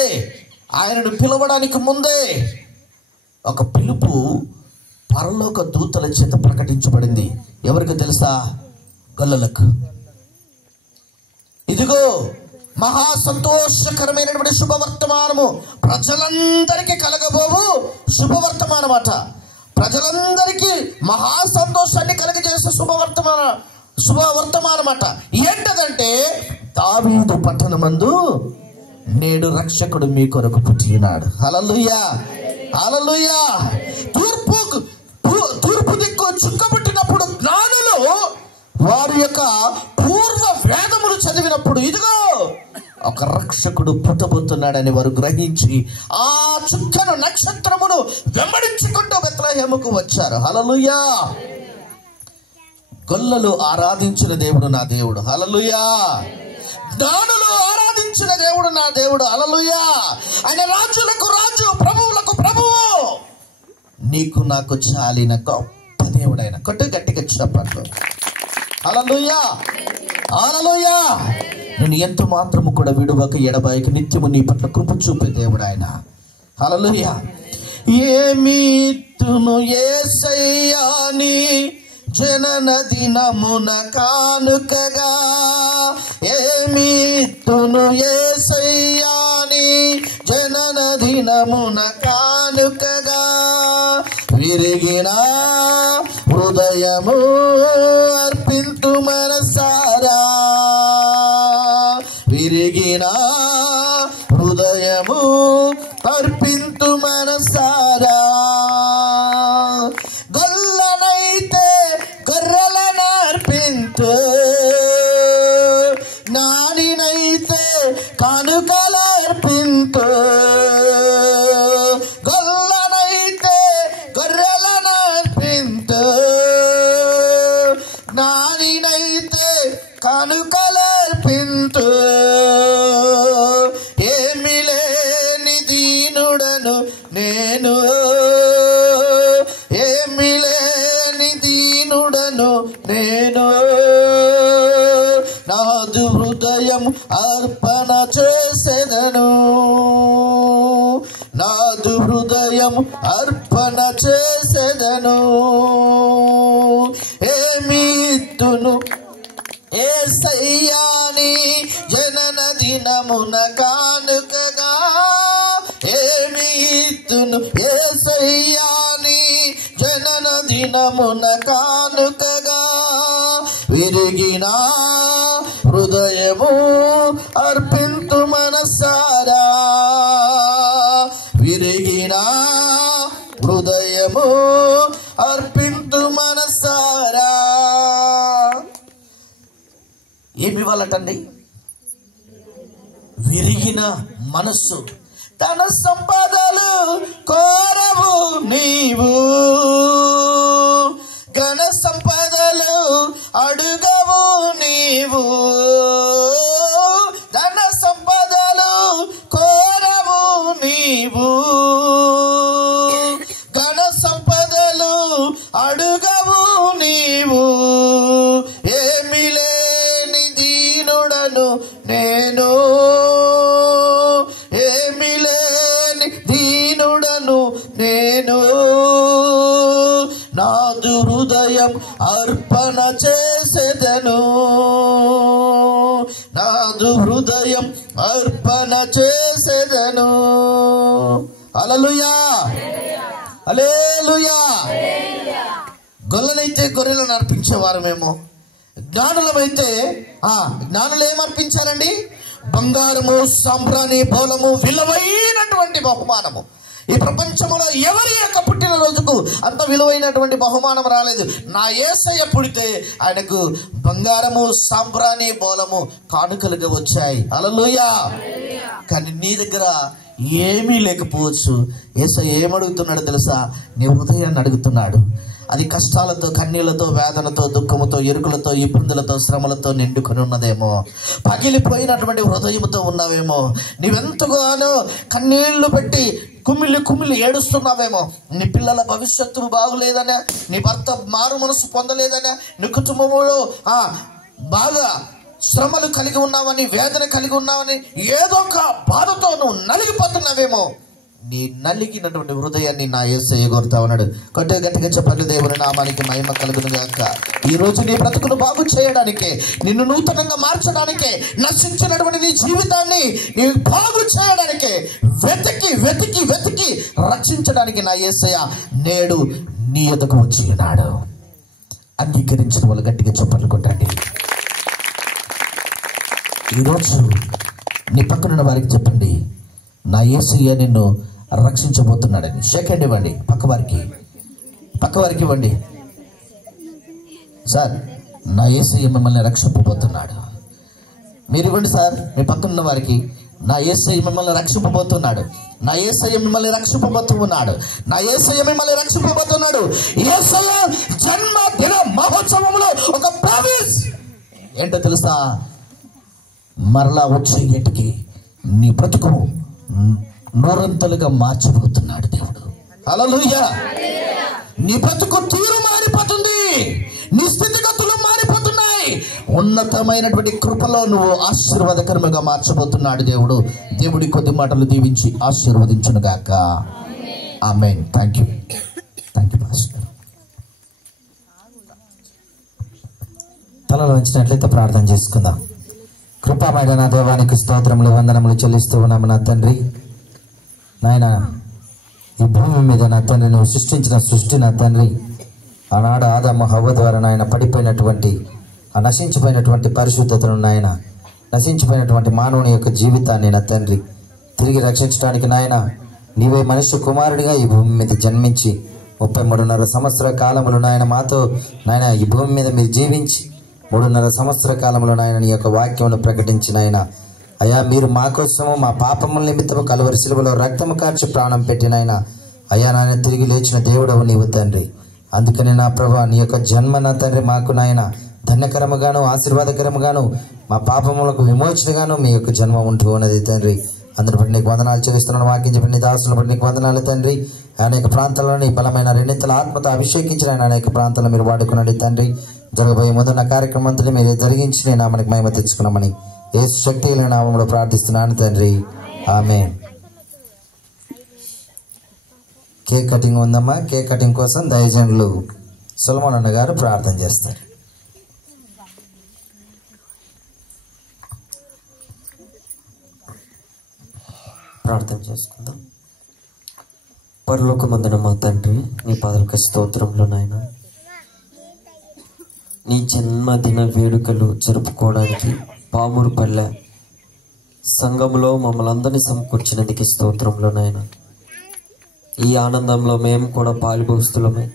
ఆయనను పిలవడానికి ముందే ఒక పిలుపు పరలోక దూతల చేత ప్రకటించబడింది. ఎవరికి తెలుసా? గొల్లలకు. ఇదిగో మహా సంతోషకరమైనటువంటి శుభవర్తమానము, ప్రజలందరికీ కలగబోవు శుభవర్తమానం అట. ప్రజలందరికీ మహా సంతోషాన్ని కలగజేసే శుభవర్తమానం అట. ఏంటదంటే, దావీదు పట్టణమందు నేడు రక్షకుడు మీ కొరకు పుట్టినాడు. హల్లెలూయా, హల్లెలూయా. తూర్పు దిక్కు చుక్కబుట్టినప్పుడు జ్ఞానులు వారి యొక్క పూర్వ వేదములు చదివినప్పుడు ఇదిగో ఒక రక్షకుడు పుట్టబోతున్నాడని వారు గ్రహించి ఆ చుక్కను, నక్షత్రమును వెంబడించుకుంటూ బెత్లెహేముకు వచ్చారు. హల్లెలూయా. గొల్లలు ఆరాధించిన దేవుడు నా దేవుడు. హల్లెలూయా. జ్ఞానులు ఆరాధించిన దేవుడు నా దేవుడు. హల్లెలూయా. ఆయన రాజులకు రాజు, ప్రభువులకు ప్రభువు. నీకు నాకు చాలిన గొప్ప దేవుడు ఆయన. కొట్టు గట్టిగా చెప్పండి. హల్లెలూయా, హల్లెలూయా. నేను ఎంత మాత్రము కూడా విడువక ఎడబాయికి నిత్యము నీ పట్ల కృప చూపే దేవుడు ఆయన. హల్లెలూయా. ఏమిత్తును యేసయ్యా నీ జనన దినమున కానుకగా, ఏమిత్తును యేసయ్యా నీ జనన దినమున కానుకగా, విరిగిన హృదయము అర్పింతు మనసారా, విరిగిన హృదయము అర్పింతు మనసారా. గొల్లనైతే గొర్రెలను అర్పింతు, నానినైతే కానుకలు అర్పింతు. గొల్లనైతే గొర్రెలను అర్పింతు, నానినైతే కానుకలు అర్పింతు. ఏమి లేని దీనుడను నేను, ఏమి లేని దీనుడను నేను, నాదు హృదయం అర్పణ చేసేదను, నాదు హృదయం అర్పణ చేసేదను. ఏమిత్తును యేసయ్యా నీ జనన దినమున కానుకగా, ఏమిత్తును యేసయ్యా నీ జనన దినమున కానుకగా, విరిగిన హృదయము అర్పింతు మనసారా, విరిగిన హృదయము అర్పింతు మనసారా. ఏమి ఇవ్వాలటండి? విరిగిన మనస్సు. తన సంపదలు కోరవు నీవు, ఘన సంపదలు అడుగవు నీవు, ధన సంపదలు కోరవు నీవు, ఘన సంపదలు అడుగవు నీవు. ఏమి లేని దీనుడను నేను, ఏమి లేని దీనుడను నేను, నాదు హృదయం అర్పణ చేసేదను, నాదు హృదయం అర్పణ చేసేదను. హల్లెలూయా, హల్లెలూయా. గొల్లనైతే గొర్రెలను అర్పించేవారమేమో, జ్ఞానులమైతే జ్ఞానులు ఏమర్పించారండి? బంగారము, సాంబ్రాణి, బోలము, విలువైనటువంటి బహుమానము. ఈ ప్రపంచంలో ఎవరి యొక్క పుట్టినరోజుకు అంత విలువైనటువంటి బహుమానం రాలేదు. నా యేసయ్య పుడితే ఆయనకు బంగారము, సాంబ్రాణి, బోలము కానుకలుగా వచ్చాయి. హల్లెలూయా. కానీ నీ దగ్గర ఏమీ లేకపోవచ్చు. యేసయ్య ఏమడుగుతున్నాడు తెలుసా? నీ హృదయాన్ని అడుగుతున్నాడు. అది కష్టాలతో, కన్నీళ్లతో, వేదనతో, దుఃఖముతో, ఎరుకులతో, ఇబ్బందులతో, శ్రమలతో నిండుకొని ఉన్నదేమో. పగిలిపోయినటువంటి హృదయంతో ఉన్నావేమో. నీవెంతగానో కన్నీళ్లు పెట్టి కుమిలి ఏడుస్తున్నావేమో. నీ పిల్లల భవిష్యత్తు బాగులేదనే, నీ భర్త మారు మనసు పొందలేదనే, నీ కుటుంబంలో బాగా శ్రమలు కలిగి ఉన్నావని, వేదన కలిగి ఉన్నావని, ఏదో ఒక బాధతో నువ్వు నలిగిపోతున్నావేమో. నీ నలిగినటువంటి హృదయాన్ని నా యేసయ్య కోరుతా ఉన్నాడు. గట్టిగా చెప్పండి, దేవుని నామానికి మహిమ కలుగును గాక. ఈ రోజు నీ బ్రతుకును బాగు చేయడానికే, నిన్ను నూతనంగా మార్చడానికే, నశించినటువంటి నీ జీవితాన్ని నీ బాగు చేయడానికే వెతికి వెతికి వెతికి రక్షించడానికి నా యేసయ్య నేడు నీ ఎదుకు వచ్చి ఉన్నాడు. అంగీకరించిన వాళ్ళు గట్టిగా చప్పట్లు కొట్టండి. ఈరోజు నీ పక్కనున్న వారికి చెప్పండి, నా యేసయ్య నిన్ను రక్షించబోతున్నాడని. సెకండ్ ఇవ్వండి, పక్కవారికి ఇవ్వండి. సార్, నా యేసయ్య మిమ్మల్ని రక్షింపబోతున్నాడు. మీరు ఇవ్వండి సార్ మీ పక్కనున్న వారికి. నా యేసయ్య మిమ్మల్ని రక్షింపబోతున్నాడు. నా యేసయ్య మిమ్మల్ని రక్షింపబోతున్నాడు. నా యేసయ్య మిమ్మల్ని రక్షింపబోతున్నాడు. యేసయ్య జన్మదిన మహోత్సవంలో ఒక ప్రామిస్ ఏంటో తెలుసా? మరలా వచ్చే ఇంటికి నీ బ్రతుకు నూరంతలుగా మార్చిపోతున్నాడు దేవుడు. హల్లెలూయా. నీ బ్రతుకు తీరు మారిపోతుంది. నీ స్థితిగతులు మారిపోతున్నాయి. ఉన్నతమైనటువంటి కృపలో నువ్వు ఆశీర్వాదకరముగా మార్చబోతున్నాడు దేవుడు. దేవుడి కొద్ది మాటలు దీవించి ఆశీర్వదించును గాక. ఆమేన్. Thank you pastor. తలలో ఉంచినట్లయితే ప్రార్థన చేసుకుందాం. కృపామయ నా దేవానికి స్తోత్రములు, వందనములు చెల్లిస్తూ ఉన్నాము నా తండ్రి. నాయన, ఈ భూమి మీద నా తండ్రి నువ్వు సృష్టించిన సృష్టి నా తండ్రి, ఆనాడు ఆదాము హవ్వ ద్వారా నాయన పడిపోయినటువంటి ఆ నశించిపోయినటువంటి పరిశుద్ధతను నాయన, నశించిపోయినటువంటి మానవుని యొక్క జీవితాన్ని నా తండ్రి తిరిగి రక్షించడానికి నాయన నీవే మనుష్య కుమారుడిగా ఈ భూమి మీద జన్మించి 33.5 సంవత్సర కాలములు నాయన మాతో నాయన ఈ భూమి మీద మీరు జీవించి 3.5 సంవత్సర కాలంలో నాయన నీ యొక్క వాక్యమును ప్రకటించిన ఆయన అయ్యా, మీరు మా కోసము మా పాపముల నిమిత్తము కలువరి శిలువలో రక్తము కార్చి ప్రాణం పెట్టిన అయ్యా నాయన తిరిగి లేచిన దేవుడవు నీవు తండ్రి. అందుకని నా ప్రభా నీ యొక్క జన్మ నా తండ్రి మాకు నాయన ధన్యకరముగాను ఆశీర్వాదకరముగాను మా పాపములకు విమోచనగాను మీ యొక్క జన్మ ఉంటూ ఉన్నది తండ్రి. అందరి బట్టి నీకు వందనాలు చెల్లిస్తున్నాను. వాక్యం చెప్పిన నీ దాసులను బట్టి నీకు వందనాలు తండ్రి. అనేక ప్రాంతాల్లో నీ బలమైన రెండింతల ఆత్మతో అభిషేకించిన అనేక ప్రాంతాల్లో మీరు వాడుకున్నాడు తండ్రి. జరగబోయే ముందు నా కార్యక్రమం అంతా మీరు జరిగించి నేను నామానికి మహిమ తెచ్చుకున్నామని యేసు శక్తి నామంలో ప్రార్థిస్తున్నాను తండ్రి. ఆమేన్. కేక్ కటింగ్ ఉందమ్మా. కేక్ కటింగ్ కోసం దైవజనులు సొలొమోన్ అన్న గారు ప్రార్థన చేస్తారు. ప్రార్థన చేసుకుందాం. పరలోకమందున మా తండ్రి, నీ పాదలకు స్తోత్రంలో నాయన, నీ జన్మదిన వేడుకలు జరుపుకోవడానికి పామూరుపల్లె సంఘంలో మమ్మల్ని అందరినీ సమకూర్చినందుకు స్తోత్రంలో నాయన. ఈ ఆనందంలో మేము కూడా పాలుభోస్తులమే,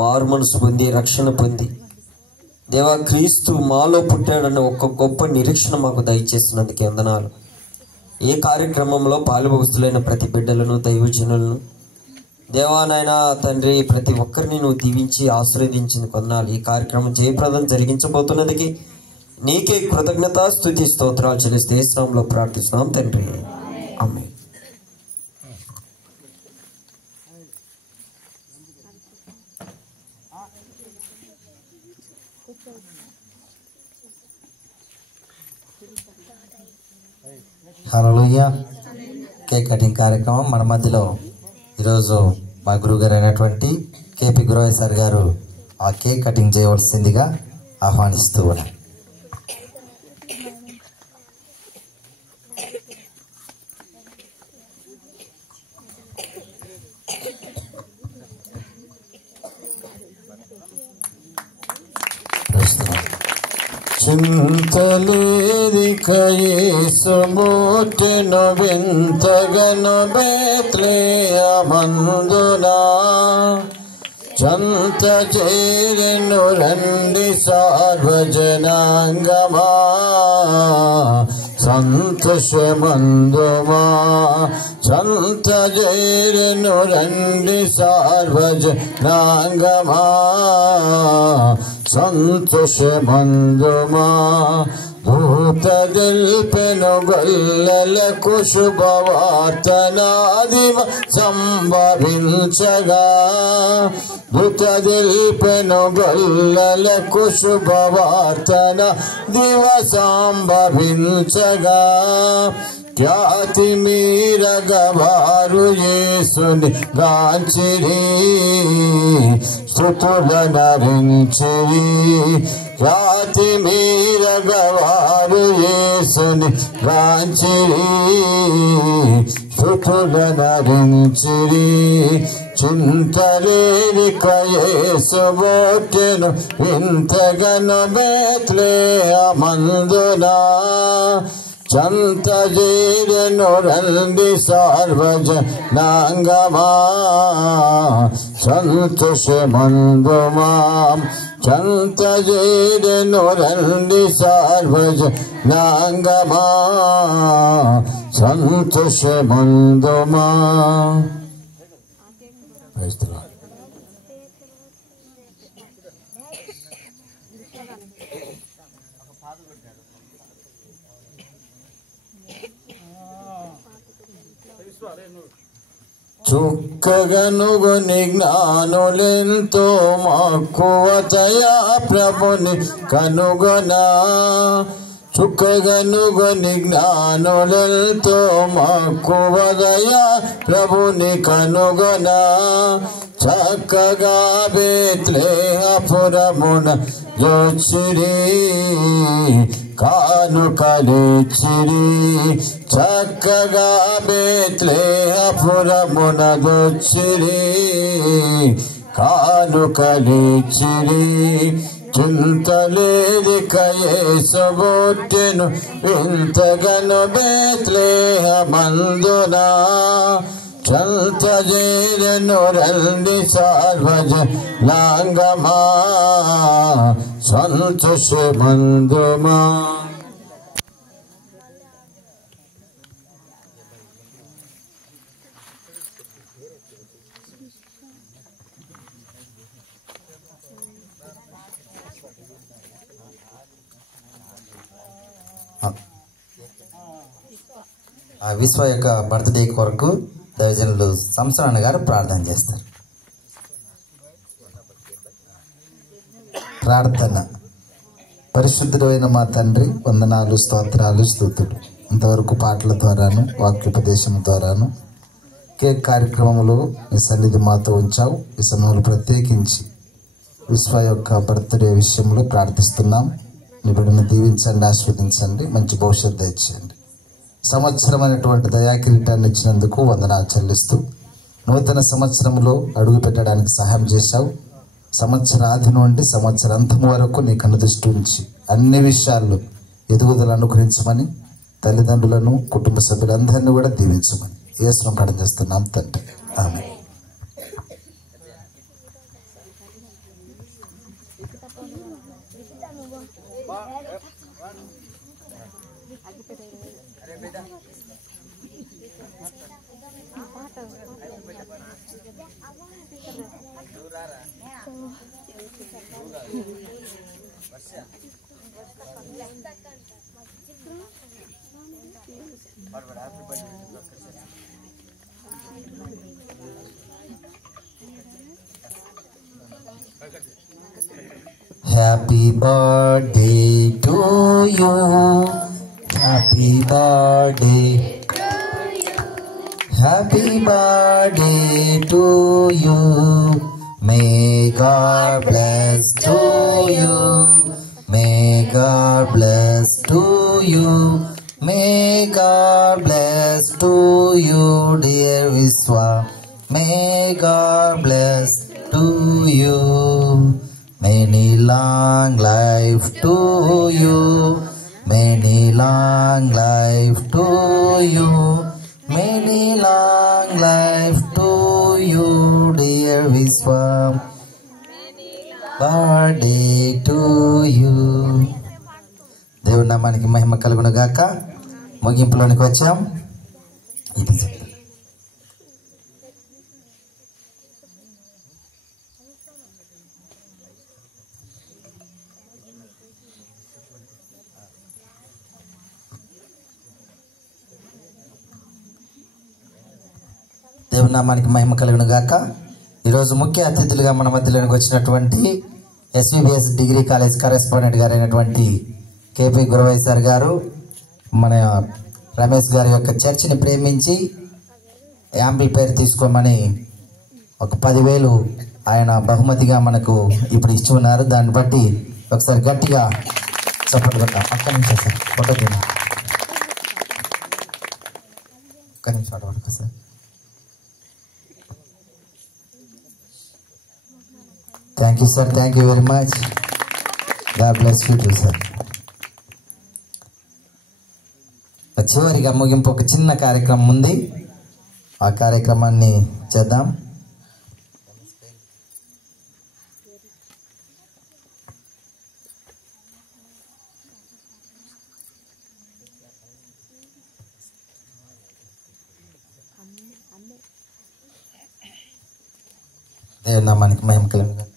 మారు మనసు పొంది రక్షణ పొంది దేవా క్రీస్తు మాలో పుట్టాడన్న ఒక గొప్ప నిరీక్షణ మాకు దయచేసినందుకు వందనాలు. ఏ కార్యక్రమంలో పాలుభోస్తులైన ప్రతి బిడ్డలను దైవజనులను దేవానాయన తండ్రి ప్రతి ఒక్కరిని నువ్వు దీవించి ఆశీర్వదించిన కొందనాలు. ఈ కార్యక్రమం జయప్రదం జరిగించబోతున్నదికి నీకే కృతజ్ఞత స్తుతి స్తోత్రాలు చెల్లిస్తూ యేసు నామములో ప్రార్థిస్తున్నాం తండ్రి. ఆమేన్. హల్లెలూయా. కేక్ కటింగ్ కార్యక్రమం మన మధ్యలో ఈరోజు మా గురువు గారు అయినటువంటి కేపీ గురవయ్య సార్ గారు ఆ కేక్ కటింగ్ చేయవలసిందిగా ఆహ్వానిస్తూ ఉన్నారు. చింతలేదిక యేసు ముట్టెను వింతగను బేత్లెహేమందునా, చంత చేరెను రండి సార్వజనాంగమా, సంతోషమందుమా సంత చేరెను రండి సార్వజనాంగమా సంతోషమందుమా దూత తెల్పెను గొల్లలకు శుభవార్తనాదివ సంభవించగా దూత తెల్పెను గొల్లలకు శుభవార్తన దివ సంభవించగా ఖ్యాతి మీరగవారు యేసుని గాంచిరి స్తుతులనరించిరి ఖ్యాతి మీరగవారు యేసుని గాంచిరి స్తుతులనరించిరి చింతలేనిక యేసు బోటెను ఇంతగను బేత్లెహేమందునా చంత చేరెను రండి సార్వజనాంగమా సంతోషమందుమా చంత చేరెను రండి సార్వజనాంగమా సంతోషమందుమా. చుక్కగనుగొని జ్ఞానులెంతో మక్కువతయా ప్రభుని కనుగొనా చుక్కగనుగొని జ్ఞానులెంతో మక్కువతయా ప్రభుని కనుగొనా చక్కగా బేత్లెహేమున జొచ్చిరి కానుకలిచ్చిరి చక్కగా బేత్లెహేమున జొచ్చిరి కానుకలిచ్చిరి చింతలేదిక యేసు బుట్టెను ఇంతగను బేత్లెహేమందునా చంత చేరెను రండి సార్వజనాంగమా సంతోషమందుమా. విశ్వ యొక్క బర్త్డే కొరకు దైవజనులు సంసరణ గారు ప్రార్థన చేస్తారు. ప్రార్థన. పరిశుద్ధుడైన మా తండ్రి, వందనాలు, స్తోత్రాలు, స్తుతులు. ఇంతవరకు పాటల ద్వారాను వాక్యోపదేశం ద్వారాను కేక్ కార్యక్రమంలో మీ సన్నిధి మాతో ఉంచావు. ఈ సమయంలో ప్రత్యేకించి విశ్వ యొక్క బర్త్డే విషయంలో ప్రార్థిస్తున్నాం. మీ బిడ్డను దీవించండి, ఆస్వాదించండి, మంచి భవిష్యత్తు ఇచ్చేయండి. సంవత్సరమైనటువంటి దయాకిరీటాన్ని ఇచ్చినందుకు వందనాలు చెల్లిస్తూ నూతన సంవత్సరంలో అడుగు పెట్టడానికి సహాయం చేశావు. సంవత్సరాది నుండి సంవత్సరాంతం వరకు నీ కనుదృష్టి ఉంచి అన్ని విషయాల్లో ఎదుగుదల అనుగ్రహించమని తల్లిదండ్రులను కుటుంబ సభ్యులందరినీ కూడా దీవించమని యేసును ప్రార్థన చేస్తున్నాం తండ్రి. ఆమేన్. Happy birthday to you. Happy birthday. Happy birthday to you. May God bless to you. May God bless to you. May God bless to you, dear Viswa. May God bless to you. Many long life to you. Many long life to you. Many long life to you, dear Viswa. Birthday to you. దేవుని నామానికి మహిమ కలుగును గాక. ముగింపులోనికి వచ్చాం. ఇది దేవుని నామానికి మహిమ కలుగును గాక. ఈరోజు ముఖ్య అతిథులుగా మన మధ్యలోనికి వచ్చినటువంటి ఎస్విబిఎస్ డిగ్రీ కాలేజ్ కరెస్పాండెంట్ గారు అయినటువంటి కేపీ గురవయ్య సార్ గారు, మన రమేష్ గారి యొక్క చర్చిని ప్రేమించి యాంపిల్ పేరు తీసుకోమని ఒక 10,000 ఆయన బహుమతిగా మనకు ఇప్పుడు ఇచ్చి ఉన్నారు. దాన్ని బట్టి ఒకసారి గట్టిగా సపోర్ట్ కొట్టాం. అక్కడి నుంచి సార్ ఫోటో తీయండి. ఒక్క నిమిషం పట్టుకో sir. Thank you sir, thank you very much. God bless you two sir. చివరిగా ముగింపు ఒక చిన్న కార్యక్రమం ఉంది, ఆ కార్యక్రమాన్ని చేద్దాం. దేవుని నామానికి మహిమ కలుగును గాక.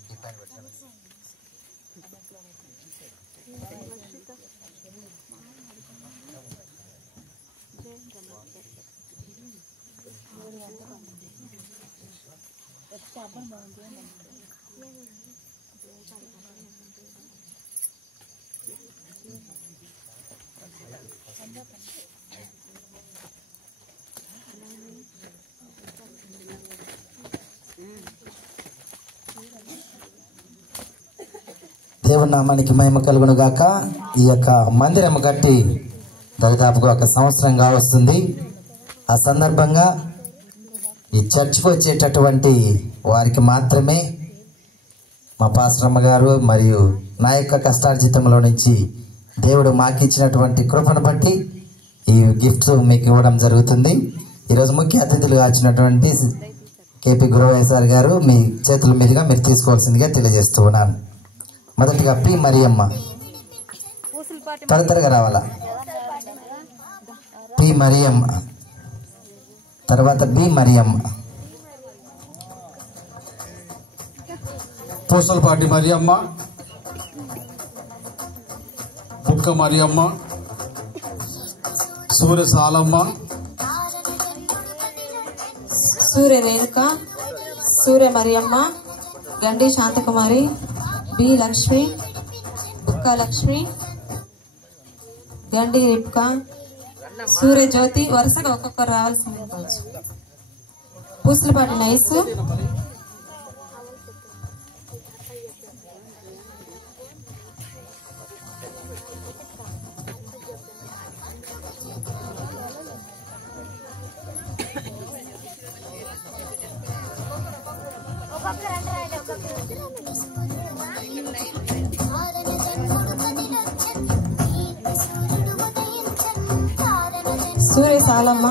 దేవుని నామానికి మహిమ కలుగును గాక. ఈ యొక్క మందిరం కట్టి దాదాపుగా 1 సంవత్సరంగా వస్తుంది. ఆ సందర్భంగా ఈ చర్చికి వచ్చేటటువంటి వారికి మాత్రమే మా పాస్టరమ్మ గారు మరియు నా యొక్క కష్టార్జితంలో నుంచి దేవుడు మాకు ఇచ్చినటువంటి కృపను బట్టి ఈ గిఫ్ట్స్ మీకు ఇవ్వడం జరుగుతుంది. ఈరోజు ముఖ్య అతిథులుగా వచ్చినటువంటి కేపీ గురవయ్య సార్ గారు మీ చేతుల మీదుగా మీరు తీసుకోవాల్సిందిగా తెలియజేస్తూ ఉన్నాను. మొదటిగా పి మరియమ్మ, త్వరగా రావాలా. పి మరియమ్మ, తర్వాత బి మరియమ్మ. పూసలపాటి మరియమ్మ, బుక్క మరియమ్మ, సూర్య సాలమ్మ, సూర్య రేణుక, సూర్య మరియమ్మ, గండి శాంతకుమారి, బి లక్ష్మి, బుక్క లక్ష్మి, గండి రిప్క, సూర్య జ్యోతి. వరుసగా ఒక్కొక్కరు రావాల్సింది. పూసలపాటి నైసు, సూర్య సాలమ్మ,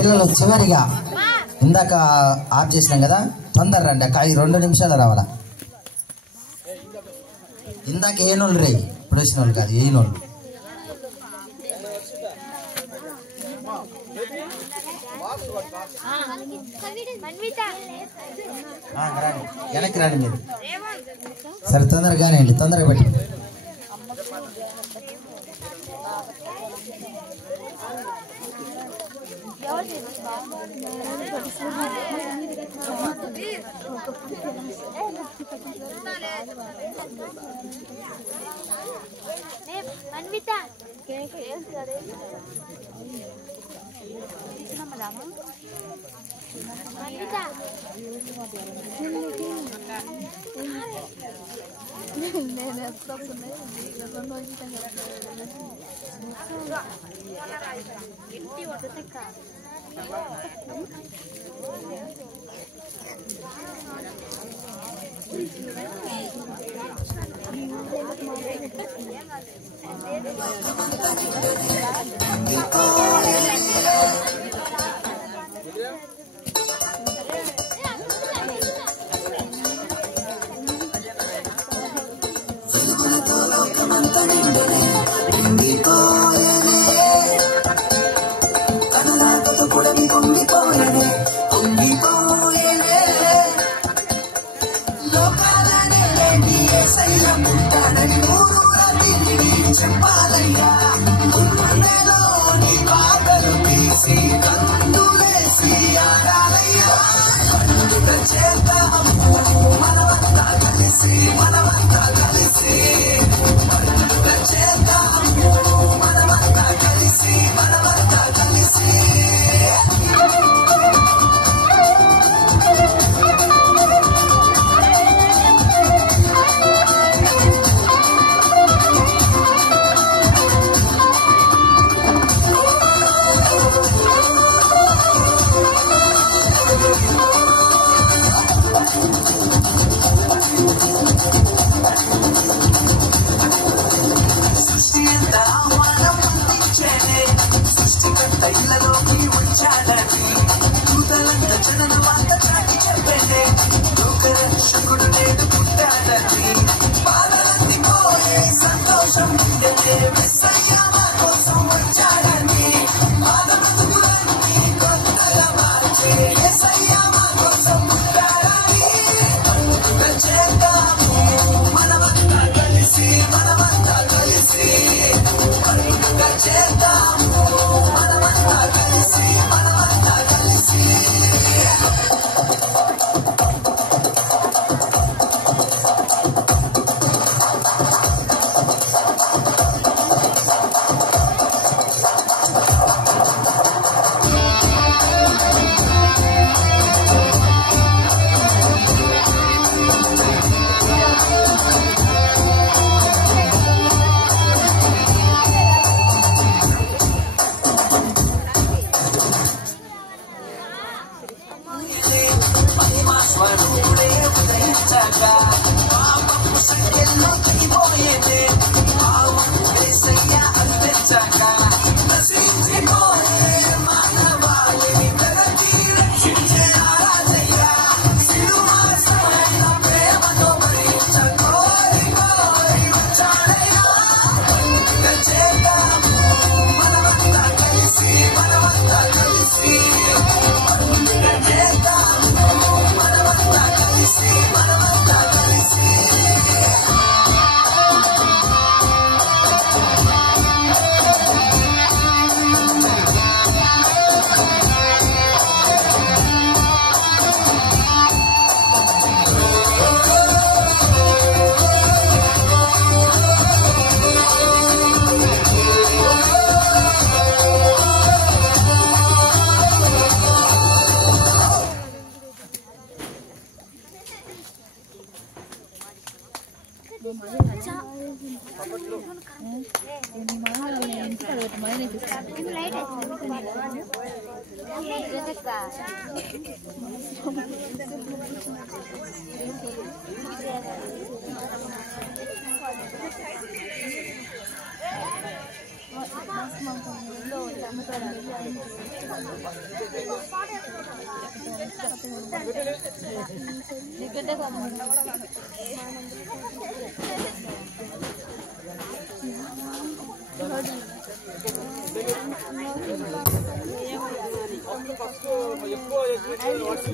పిల్లలు చివరిగా ఇందాక ఆఫ్ చేసినాం కదా, తొందర రండి అక్క, 2 నిమిషాలు రావాలా. ఇందాక ఏనోళ్ళు రే, ఇప్పుడు వచ్చిన వాళ్ళు కాదు, ఏనోళ్ళు. వెనక్కి రండి మీరు. సరే తొందరగానే అండి, తొందరగా పెట్టి.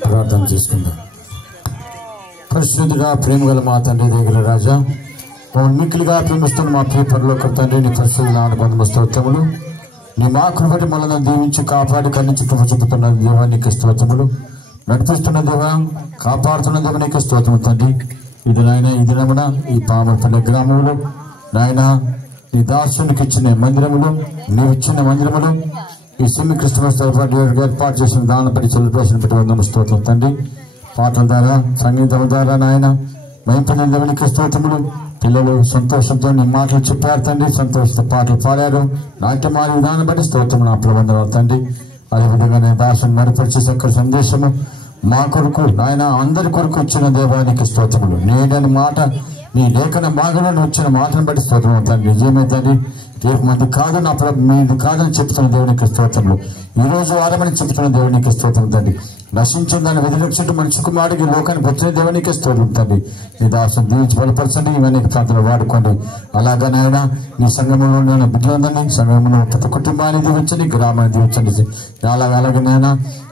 ప్రార్థన చేసుకుందాం. పరిశుద్ధుడా, ప్రేమగల మా తండ్రి దగ్గర రాజా, మిక్కిలిగా ప్రేమిస్తున్న మా పేపర్లో తండ్రి నీ పరిశుద్ధ అనుబంధ స్తోత్రములు. నీ మాకును బట్టి మనల్ని దీవించి కాపాడి కన్నించి కృప చూపుతున్న దేవా నీకు స్తోత్రములు. నడిపిస్తున్న దేవా, కాపాడుతున్న దేవా నీకు స్తోత్రము తండ్రి. ఇది నాయన ఈ దినమున ఈ పామర్పల్లి గ్రామంలో నాయన ఈ దాసునికి ఇచ్చిన మందిరములు, నీవు ఇచ్చిన మందిరములు, ఈ సిమి క్రిస్టమస్ ఏర్పాటు చేసిన దాన్ని బట్టి సెలబ్రేషన్ పెట్టి వందము స్తోత్రం తండ్రి. పాటల ద్వారా, సంగీతం ద్వారా నాయన మైంపల్లి దేవునికి స్తోత్రములు. పిల్లలు సంతోషంతో నీ మాటలు చెప్పారు తండ్రి, సంతోషంతో పాటలు పాడారు, నాట్యమాడి విధానం బట్టి స్తోత్రము నా ప్రబంధనాలు తండ్రి. అదేవిధంగా నేను దాసుని మరిపరిచే చక్కటి సందేశము మా కొరకు నాయన అందరి కొరకు ఇచ్చిన దేవానికి స్తోత్రములు. నేనని మాట నీ లేఖన భాగంలో వచ్చిన మాటను బట్టి స్తోత్రం తండ్రి. నిజమే తండ్రి, రేపు మంది కాదు నా మీది కాదని చెప్తున్న దేవునికి స్తోత్రములు. ఈ రోజు వారమని చెప్తున్న దేవునికి స్తోత్రం తండ్రి. నశించిన దాన్ని వెదిలించట్టు మనిషి కుమారుడికి లోకానికి వచ్చిన దేవునికి స్తోత్రం తండ్రి. నీ దాసుని దీవించి బలపరచండి, ఇవన్నీ ప్రాంతాలు వాడుకోండి. అలాగనైనా నీ సంఘంలో ఉన్న బిడ్డలందరినీ, సంఘంలో ప్రతి కుటుంబాన్ని దీవించండి, గ్రామాన్ని దీవించండి. అలాగనైనా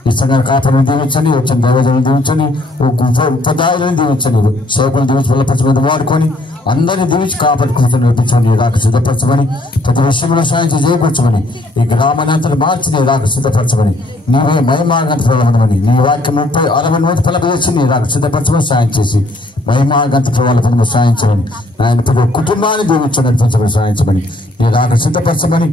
ఈ సంఘాన్ని కాపాడిని దీవించండి, వచ్చిన దైవజనం దీవించండి, ఉపాధ్యాయులను దీవించండి, సేవకులను దీవించి బలపరచమని వాడుకొని అందరినీ దీవించి కాపాడుకుంటూ నడిపించమని రాక సిద్ధపరచమని, ప్రతి విషయంలో సాయం చేయకూర్చమని, ఈ గ్రామాన్ని అంతా మార్చి నీ రాక సిద్ధపరచమని, నీవే మహిమాగంత ప్రబలమని, నీ వాక్యం 30-60 ఫలం చేసి నీ రాక సిద్ధపరచమని సాయం చేసి మహిమాగంత ప్రబలమని సాయించమని, ఆయన ప్రతి కుటుంబాన్ని దీవించి నడిపించమని సాయించమని, నీ రాక సిద్ధపరచమని.